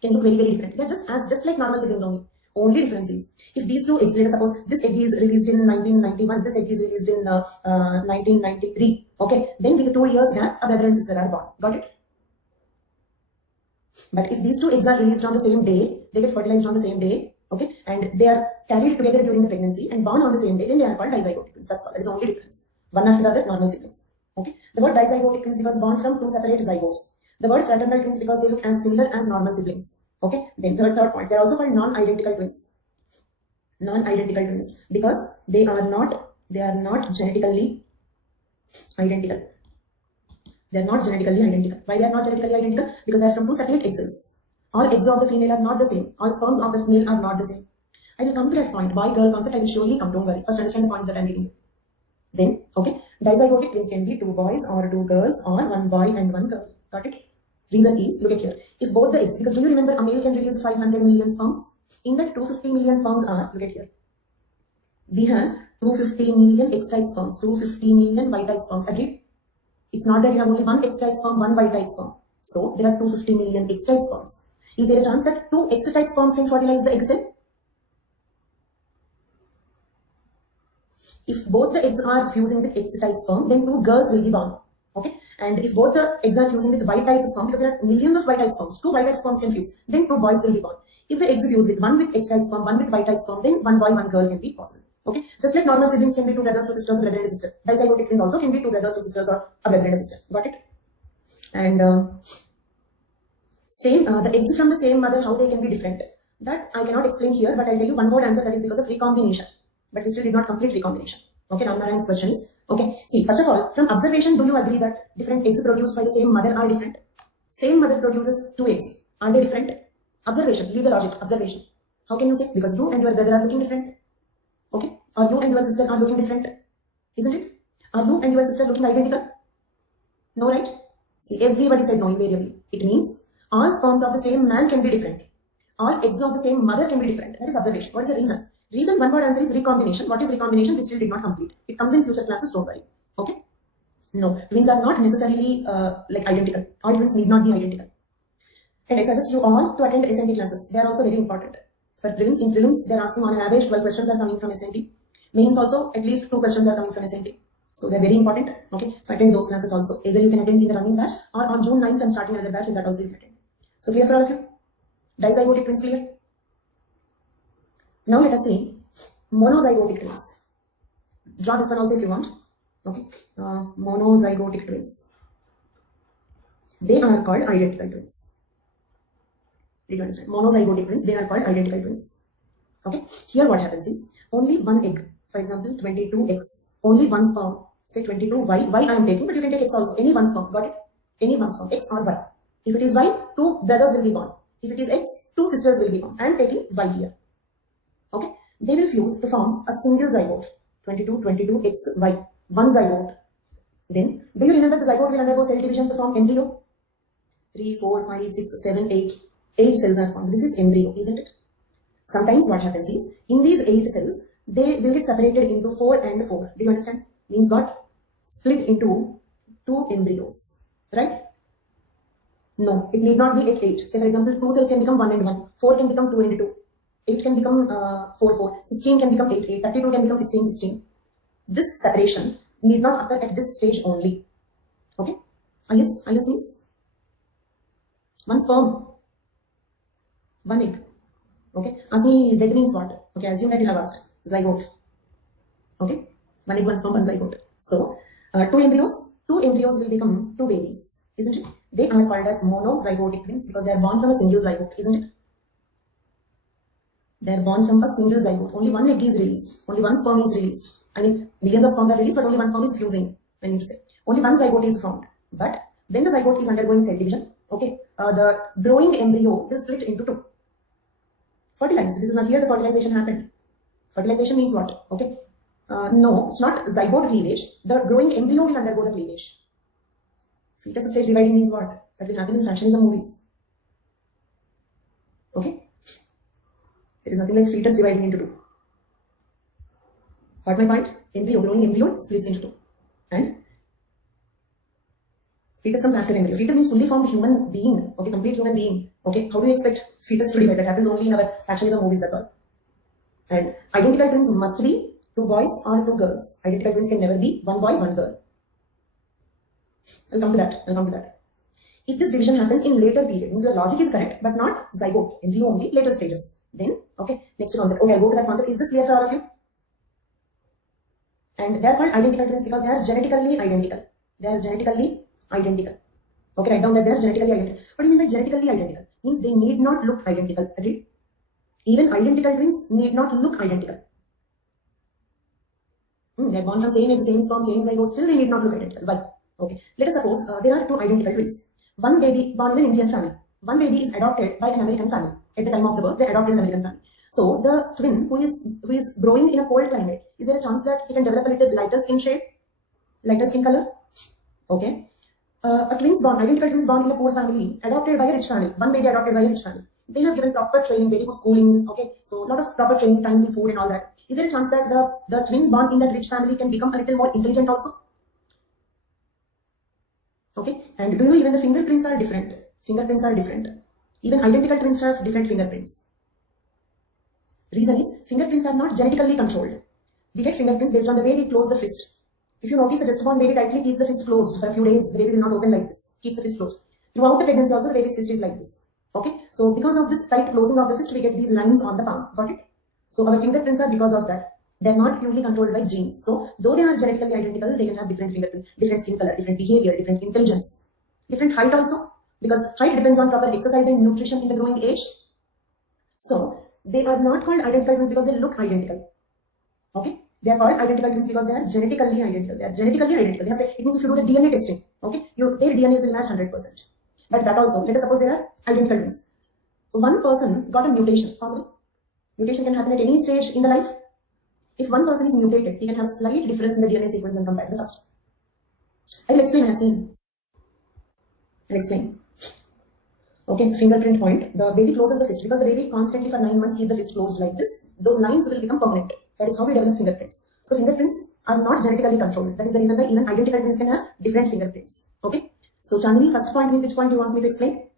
Can look very, very different. They are just like normal siblings only. Only difference is, if these 2 eggs, let us suppose this egg is released in 1991, this egg is released in 1993. Okay, then with 2 years gap, a brother and sister are born. Got it? But if these 2 eggs are released on the same day, they get fertilized on the same day, okay, and they are carried together during the pregnancy and born on the same day, then they are called dizygotic twins. That's all. That is the only difference. One after the other, normal siblings. Okay. The word dizygotic twins because born from 2 separate zygotes. The word fraternal twins because they look as similar as normal siblings. Okay. Then third point, they are also called non-identical twins. Non-identical twins because they are not genetically identical. They are not genetically identical. Why they are not genetically identical? Because they are from 2 separate egg cells. All eggs of the female are not the same. All sperms of the male are not the same. I will come to that point. Boy-girl concept I will surely come. Don't worry. First understand the points that I am giving you. Then, okay, dizygotic twins can be 2 boys or 2 girls or 1 boy and 1 girl. Got it? Reason is, look at here. If both the eggs, because do you remember a male can release 500 million sperms? In that 250 million sperms are, look at here. We have 250 million X-type sperms, 250 million Y-type sperms. Agreed? It's not that you have only 1 X-type sperm, 1 Y-type sperm. So, there are 250 million X-type sperms. Is there a chance that 2 X-type sperms can fertilize the egg cell? If both the eggs are fusing with X-type sperm, then 2 girls will be born. Okay? And if both the eggs are fusing with Y-type sperm, because there are millions of Y-type sperms, 2 Y-type sperms can fuse, then 2 boys will be born. If the eggs fuse with 1 with X-type sperm, 1 with Y-type sperm, then 1 boy, 1 girl can be possible. Okay? Just like normal siblings can be 2 brothers, 2 sisters, brother and sister. Dizygotic twins also can be 2 brothers, 2 sisters, or a brother and a sister. Got it? And the eggs from the same mother, how they can be different. That I cannot explain here, but I'll tell you one more answer, that is because of recombination. But we still did not complete recombination. Okay, now Narayan's question is, okay, see, first of all, from observation, do you agree that different eggs produced by the same mother are different? Same mother produces 2 eggs. Are they different? Observation, leave the logic, observation. How can you say? Because you and your brother are looking different. Okay? Or you and your sister are looking different. Isn't it? Are you and your sister looking identical? No, right? See, everybody said no invariably. It means all sperms of the same man can be different. All eggs of the same mother can be different. That is observation. What is the reason? Reason, one word answer is recombination. What is recombination? We still did not complete. It comes in future classes, don't worry. Okay? No, twins are not necessarily like identical. All twins need not be identical. And I suggest you all to attend SND classes. They are also very important. For prelims, in prelims, they are asking on an average 12 questions are coming from SND. Mains also, at least 2 questions are coming from SND. So they are very important. Okay, so attend those classes also. Either you can attend in the running batch or on June 9th I'm starting another batch, and that also you can attend. So clear for all of you? Dizygotic twins clear? Now let us see monozygotic twins. Draw this one also if you want. Okay, monozygotic twins. They are called identical twins. Did you understand? Monozygotic twins, they are called identical twins. Okay, here what happens is only one egg, for example 22 eggs, only one sperm, say 22 Y I am taking, but you can take X also, any one sperm, got it? Any one sperm, X or Y. If it is Y, 2 brothers will be born. If it is X, 2 sisters will be born. I am taking Y here. Okay, they will fuse to form a single zygote, 22 X, Y, one zygote. Then, do you remember the zygote will undergo cell division to form embryo? 3, 4, 5, 6, 7, 8. 8 cells are formed. This is embryo, isn't it? Sometimes what happens is, in these 8 cells, they will get separated into 4 and 4. Do you understand? Means got split into 2 embryos. Right? No, it need not be at 8. Say for example, 2 cells can become 1 and 1. 4 can become 2 and 2. 8 can become 4, 4. 16 can become 8, 8. 32 can become 16, 16. This separation need not occur at this stage only. Okay? IS means one sperm, one egg. Okay? Ask me Z means what? Okay, assume that you have asked. Zygote. Okay? One egg, one sperm, one zygote. So, 2 embryos will become 2 babies. Isn't it? They are called as monozygotic twins because they are born from a single zygote. Isn't it? They are born from a single zygote. Only one egg is released. Only one sperm is released. I mean, millions of sperms are released, but only one sperm is fusing. I need to say. Only one zygote is formed. But when the zygote is undergoing cell division, okay, the growing embryo will split into 2. Fertilized. This is not here the fertilization happened. Fertilization means what? Okay. No, it's not zygote cleavage. The growing embryo will undergo the cleavage. Fetus stage dividing means what? That will happen in fashionism movies. Okay. There is nothing like fetus dividing into 2. Got my point? Growing embryo splits into 2. And fetus comes after embryo. Fetus means fully formed human being. Okay, complete human being. Okay, how do you expect fetus to divide? That happens only in our fashionism movies, that's all. And identical twins must be 2 boys or 2 girls. Identical twins can never be 1 boy, 1 girl. I'll come to that. If this division happens in later period, means your logic is correct, but not zygote, embryo only, later stages. Then, okay, next concept. Okay, I'll go to that concept. Is this clear for all of you? And they are called identical twins because they are genetically identical. Okay, write down that they are genetically identical. What do you mean by genetically identical? Means they need not look identical. Agreed? Even identical twins need not look identical. They are born from same egg, same sperm, same zygote. Still, they need not look identical. Why? Okay. Let us suppose there are 2 identical twins. One baby born in an Indian family. One baby is adopted by an American family. At the time of the birth, they adopted an American family. So the twin who is growing in a cold climate, is there a chance that he can develop a little lighter skin shade, lighter skin color? Okay. Identical twins born in a poor family, adopted by a rich family. One baby adopted by a rich family. They have given proper training, very good schooling. Okay. So a lot of proper training, timely food and all that. Is there a chance that the twin born in that rich family can become a little more intelligent also? Okay. And do you know even the fingerprints are different? Fingerprints are different. Even identical twins have different fingerprints. Reason is, fingerprints are not genetically controlled. We get fingerprints based on the way we close the fist. If you notice, a just born baby tightly keeps the fist closed for a few days, the baby will not open like this. Keeps the fist closed. Throughout the pregnancy also, the baby's fist is like this. Okay. So because of this tight closing of the fist, we get these lines on the palm. Got it? So our fingerprints are because of that. They are not purely controlled by genes. So though they are genetically identical, they can have different fingerprints, different skin color, different behavior, different intelligence, different height also. Because height depends on proper exercise and nutrition in the growing age. So they are not called identical twins because they look identical. Okay? They are called identical twins because they are genetically identical. They are genetically identical. They have said, it means if you do the DNA testing, okay, their DNAs will match 100%. But that also, let us suppose they are identical twins. One person got a mutation, possible? Mutation can happen at any stage in the life. If one person is mutated, he can have slight difference in the DNA sequence when compared to the first. I will explain. I have seen. I'll explain. Okay, fingerprint point. The baby closes the fist because the baby constantly for 9 months keep the fist closed like this. Those lines will become permanent. That is how we develop fingerprints. So fingerprints are not genetically controlled. That is the reason why even identical twins can have different fingerprints. Okay. So Chandani, first point means which point you want me to explain?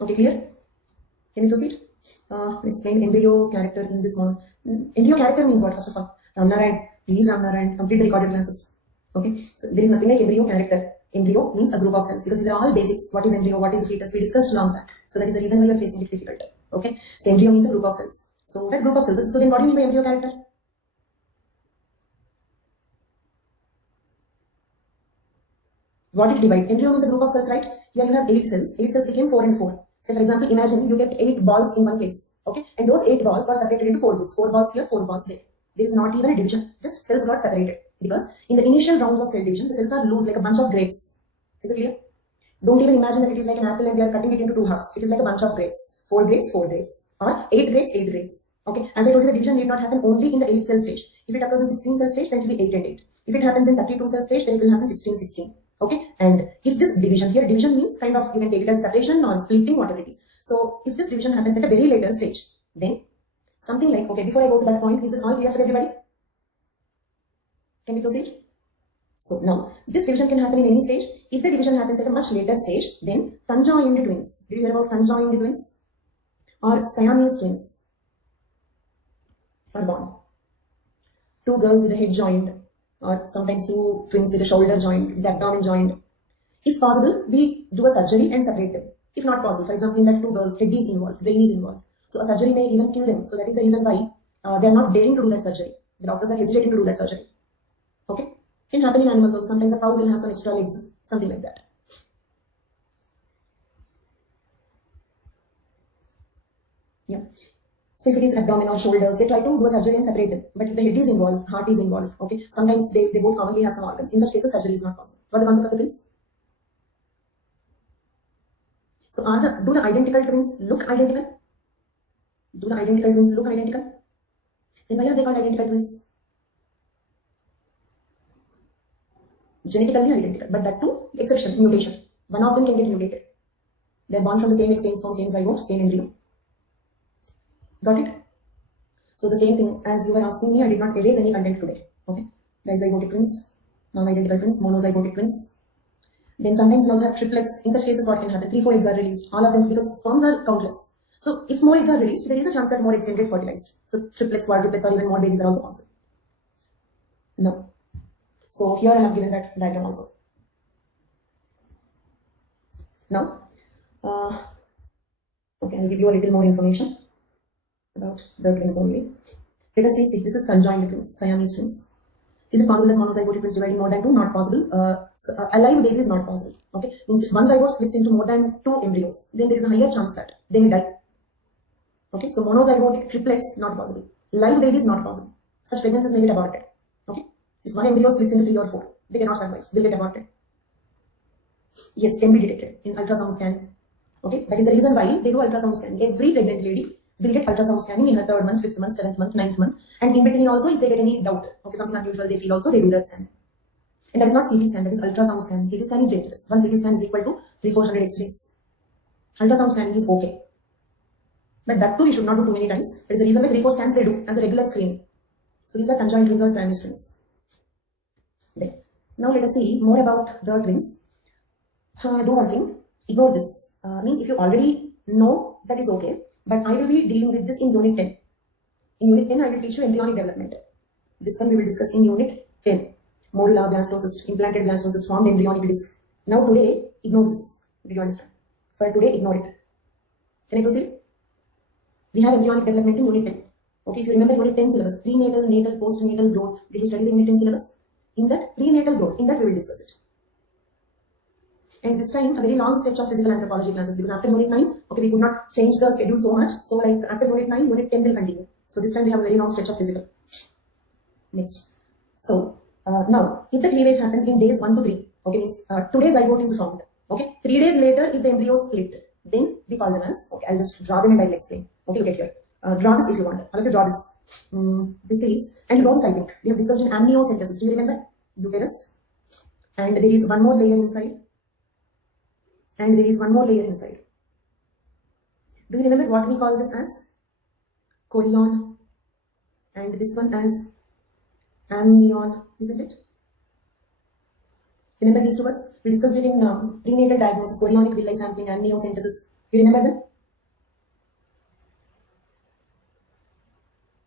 Okay, clear? Can we proceed? Explain embryo character in this one. Embryo character means what, first of all? Ramnarayan, please Ramnarayan, complete the recorded classes. Okay, so there is nothing like embryo character. Embryo means a group of cells because these are all basics. What is embryo? What is fetus? We discussed long back. So that is the reason why you are facing it difficult. Okay, so embryo means a group of cells. So that group of cells. So then what do you mean by embryo character? What it divides? Embryo means a group of cells, right? Here you have 8 cells. 8 cells became 4 and 4. So for example, imagine you get 8 balls in one place. Okay, and those 8 balls got separated into 4 groups. 4 balls here, 4 balls there. There is not even a division. Just cells got separated. Because in the initial rounds of cell division, the cells are loose like a bunch of grapes. Is it clear? Don't even imagine that it is like an apple and we are cutting it into 2 halves. It is like a bunch of grapes. 4 grapes, 4 grapes. Or 8 grapes, 8 grapes. Okay. As I told you, the division need not happen only in the 8 cell stage. If it occurs in 16 cell stage, then it will be 8 and 8. If it happens in 32 cell stage, then it will happen 16, 16. Okay. And if this division here, division means kind of, you can take it as separation or splitting, whatever it is. So if this division happens at a very later stage, then something like, okay, before I go to that point, is this all clear for everybody? Can we proceed? So now, this division can happen in any stage. If the division happens at a much later stage, then conjoined twins. Did you hear about conjoined twins? Or Siamese twins are born. 2 girls with a head joined, or sometimes 2 twins with a shoulder joined, the abdomen joined. If possible, we do a surgery and separate them. If not possible, for example, in that 2 girls, head is involved, brain is involved. So a surgery may even kill them. So that is the reason why they are not daring to do that surgery. The doctors are hesitating to do that surgery. Okay? Can happen in animals also. Sometimes a cow will have some extra legs, something like that. Yeah. So if it is abdomen or shoulders, they try to do a surgery and separate them. But if the head is involved, heart is involved, okay, sometimes they both commonly have some organs. In such cases, surgery is not possible. What is the concept of the twins? So do the identical twins look identical? Do the identical twins look identical? Then why are they called identical twins? Genetically identical, but that too, exception, mutation. One of them can get mutated. They are born from the same egg, same sperm, same zygote, same embryo. Got it? So the same thing as you were asking me, I did not erase any content today. Okay? Dizygotic twins, non-identical twins, monozygotic twins. Then sometimes we also have triplets. In such cases, what can happen? 3, 4 eggs are released. All of them, because sperms are countless. So if more eggs are released, there is a chance that more eggs can get fertilized. So triplets, quadruplets, or even more babies are also possible. No. So here I have given that diagram also. Now, okay, I'll give you a little more information about the twins only. Let us see, this is conjoined twins, Siamese twins. Is it possible that monozygotic twins dividing more than 2? Not possible. A live baby is not possible. Okay, means if one zygote splits into more than 2 embryos, then there is a higher chance that they may die. Okay, so monozygotic triplets not possible. Live baby is not possible. Such pregnancies may get aborted. Okay. If one embryo splits into 3 or 4, they cannot survive, will get aborted. Yes, can be detected in ultrasound scan. Okay, that is the reason why they do ultrasound scanning. Every pregnant lady will get ultrasound scanning in her 3rd month, 5th month, 7th month, 9th month, and in between also if they get any doubt, okay, something unusual they feel also, they do that scan. And that is not CT scan, that is ultrasound scan. CT scan is dangerous. One CT scan is equal to 300-400 X-rays. Ultrasound scanning is okay. But that too we should not do too many times. That is the reason why 3-4 scans they do as a regular screening. So these are conjoined twins or Siamese twins. Okay. Now let us see more about the twins. Do one thing, ignore this. Means if you already know, that is okay. But I will be dealing with this in Unit 10. In Unit 10, I will teach you embryonic development. This one we will discuss in Unit 10. Molar blastocyst, implanted blastocyst, formed embryonic disc. Now today, ignore this. Did you understand? For today, ignore it. Can I proceed? We have embryonic development in Unit 10. Okay, if you remember Unit 10 syllabus, prenatal, natal, postnatal growth. Did you study the Unit 10 syllabus? In that prenatal growth, in that we will discuss it. And this time, a very long stretch of physical anthropology classes, because after Unit 9, okay, we could not change the schedule so much. So like after Unit 9, Unit 10 will continue. So this time we have a very long stretch of physical. Next. So now, if the cleavage happens in days 1 to 3, Okay, means 2 days zygote is found. Okay, 3 days later, if the embryos split, then we call them as, okay, I'll just draw them and I'll explain. Okay, look at here. Draw this if you want. All of you draw this. This is, and you know this, I think. We have discussed in amniocentesis. Do you remember? Uterus. And there is one more layer inside. And there is one more layer inside. Do you remember what we call this as? Chorion. And this one as amnion, isn't it? Remember these two words? We discussed it in prenatal diagnosis, chorionic villi sampling, amniocentesis. You remember them?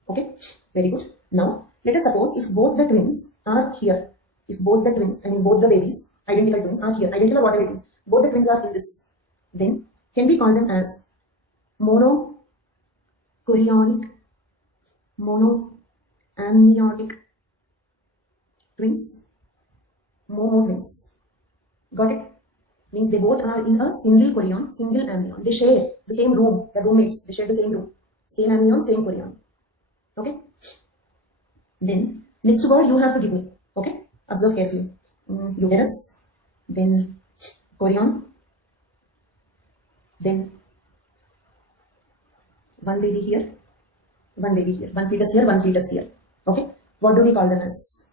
Okay, very good. Now, let us suppose if both the twins are here, if both the twins, I mean both the babies, identical twins are here, identical whatever it is, both the twins are in this, then can we call them as monochorionic, monoamniotic twins? Momo twins. Got it? Means they both are in a single chorion, single amnion. They share the same room, the roommates, they share the same room. Same amnion, same chorion. Okay? Then, next word you have to give me. Okay? Observe carefully. Uterus, then chorion, then one baby here, one baby here, one fetus here, one fetus here. Okay? What do we call them as?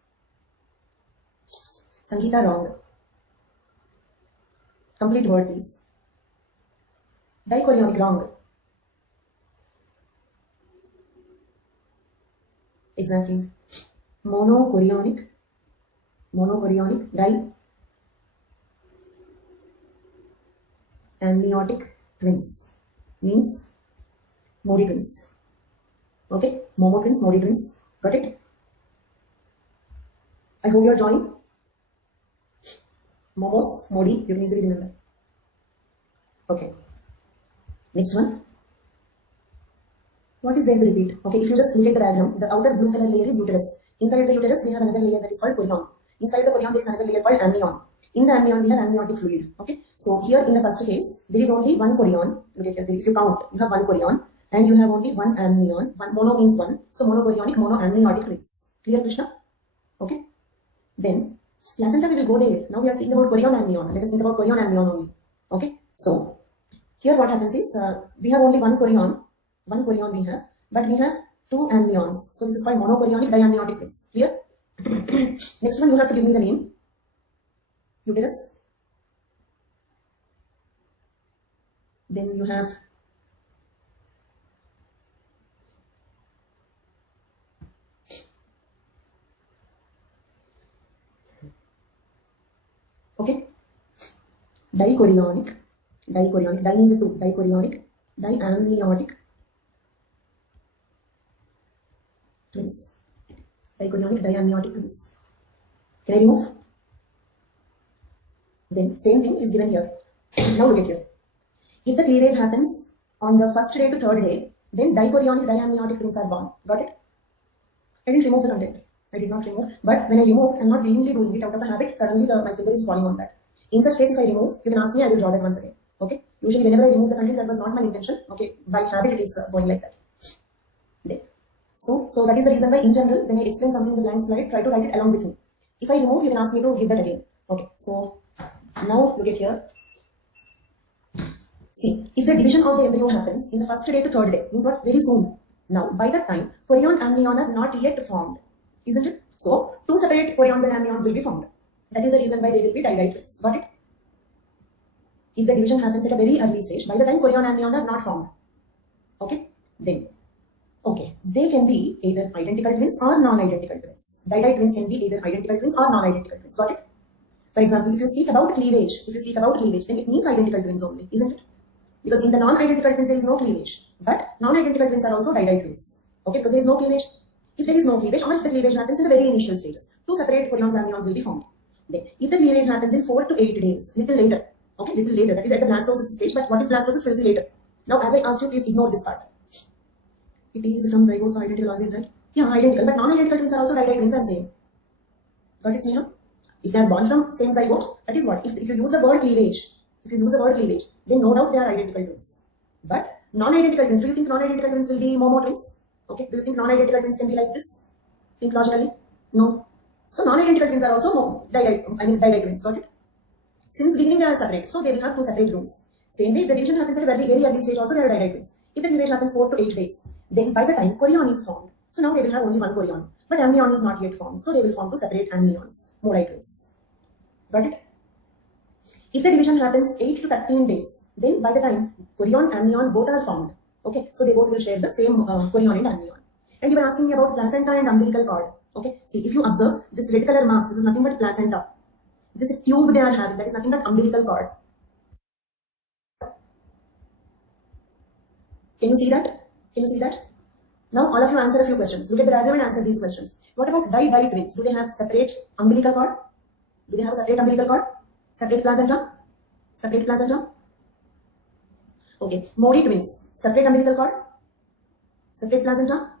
Sangeeta, wrong. Complete word, please. Dichorionic, wrong. Exactly. Monochorionic, amniotic twins. Means Modi twins. Okay? Momo twins, Modi twins. Got it? I hope you are drawing. Momos, Modi, you can easily remember. Okay. Next one. What is there to repeat? Okay, if you just look at the diagram, the outer blue color layer is uterus. Inside the uterus, we have another layer that is called chorion. Inside the chorion, there is another layer called amnion. In the amnion, we have amniotic fluid. Okay. So here in the first case, there is only one chorion. Look at here. If you count, you have one chorion and you have only one amnion. One mono means one. So monochorionic, monoamniotic twins. Clear, Krishna? Okay. Then placenta, we will go there. Now we are thinking about chorion amnion. Let us think about chorion amnion only. Okay. So here what happens is we have only one chorion we have, but we have two amnions. So this is called monochorionic diamniotic twins. Clear? Next one, you have to give me the name. Uterus. Then you have okay. Dichorionic, di means two, dichorionic, diamniotic twins. Dichorionic, diamniotic twins. Can I remove? Then same thing is given here. Now look at here. If the cleavage happens on the first day to third day, then dichorionic, diamniotic twins are born. Got it? I didn't remove the content. I did not remove. But when I remove, I'm not willingly doing it out of a habit. Suddenly my finger is falling on that. In such case, if I remove, you can ask me, I will draw that once again. Okay? Usually whenever I remove the content, that was not my intention. Okay? By habit, it is going like that. There. So that is the reason why in general, when I explain something in the blank slide, try to write it along with me. If I remove, you can ask me to give that again. Okay? So now look at here. See, if the division of the embryo happens in the first day to third day, means what? Very soon. Now, by that time, chorion amnion are not yet formed, isn't it? So, two separate chorions and amnions will be formed. That is the reason why they will be di twins. Got it? If the division happens at a very early stage, by the time chorion amnion are not formed. Okay? Then, okay, they can be either identical twins or non-identical twins. Di twins can be either identical twins or non-identical twins. Got it? For example, if you speak about cleavage, then it means identical twins only, isn't it? Because in the non-identical twins, there is no cleavage. But non-identical twins are also di twins. Okay, because there is no cleavage. If there is no cleavage, or if the cleavage happens in the very initial stages, two separate chorions and amnions will be formed. Then, if the cleavage happens in 4 to 8 days, little later, okay, little later, that is at the blastocyst stage, but what is blastocyst, we'll see later. Now, as I asked you, please ignore this part. It is from zygote, so identical always, right? Yeah, identical, but non-identical twins are also di twins and same. Got it, Sneha? If they are born from same zygote, that is what? If you use the word cleavage, then no doubt they are identical twins. But non-identical twins, do you think non-identical twins will be momo twins? Okay, do you think non-identical twins can be like this? Think logically? No. So non-identical twins are also di twins, got it? Since beginning they are separate, so they will have two separate rooms. Same way, if the division happens at a very, very early stage, also they are direct twins. If the cleavage happens 4 to 8 days, then by the time chorion is formed, so now they will have only one chorion, but amnion is not yet formed, so they will form two separate amnions, molite twins. Got it? If the division happens 8 to 13 days, then by the time chorion, amnion both are formed. Okay, so they both will share the same chorion and amnion. And you were asking me about placenta and umbilical cord. Okay, see, if you observe this red color mass, this is nothing but placenta. This tube they are having, that is nothing but umbilical cord. Can you see that? Can you see that? Now all of you answer a few questions. Look at the diagram and answer these questions. What about di-di twins? Do they have separate umbilical cord? Do they have a separate umbilical cord? Separate placenta? Separate placenta? Okay. Modi twins. Separate umbilical cord? Separate placenta?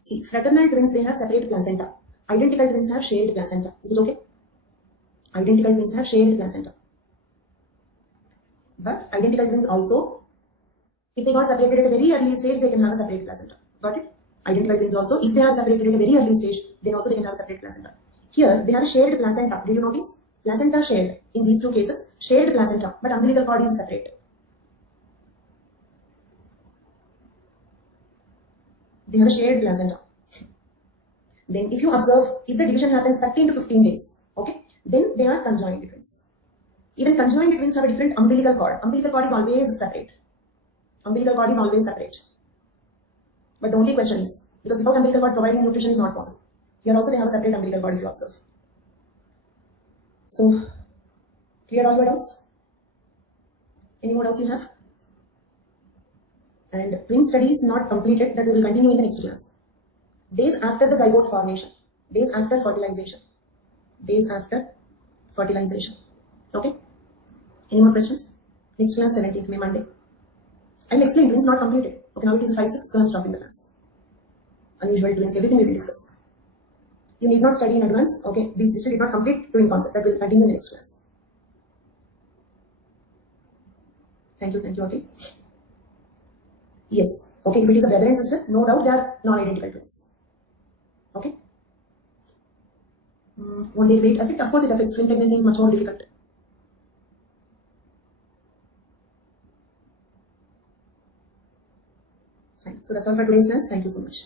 See, fraternal twins, they have separate placenta. Identical twins have shared placenta. Is it okay? Identical twins have shared placenta. But identical twins also, if they got separated at a very early stage, they can have a separate placenta. Got it? Identical twins also, if they are separated at a very early stage, then also they can have a separate placenta. Here, they have a shared placenta. Did you notice? Placenta shared. In these two cases, shared placenta, but umbilical cord is separate. They have a shared placenta. Then if you observe, if the division happens 13 to 15 days, okay, then they are conjoined twins. Even conjoined twins have a different umbilical cord. Umbilical cord is always separate. Umbilical cord is always separate. But the only question is, because without umbilical cord providing nutrition is not possible. Here also they have a separate umbilical cord if you observe. So, cleared all your doubts? Any more doubts you have? And twin study is not completed, that we will continue in the next class. Days after the zygote formation, days after fertilization, days after fertilization. Okay? Any more questions? Next class 17th May, Monday. I will explain twins not completed. Okay, now it is 5-6, so I am stopping the class. Unusual twins, everything we will discuss. You need not study in advance. Okay, this did not complete twin concept. That will continue in the next class. Thank you, okay. Yes, okay, if it is a brother and sister, no doubt they are non-identical twins. Okay? Won't they weight affect? Of course, it affects. Twin pregnancy is much more difficult. Fine. So that's all for today's class. Thank you so much.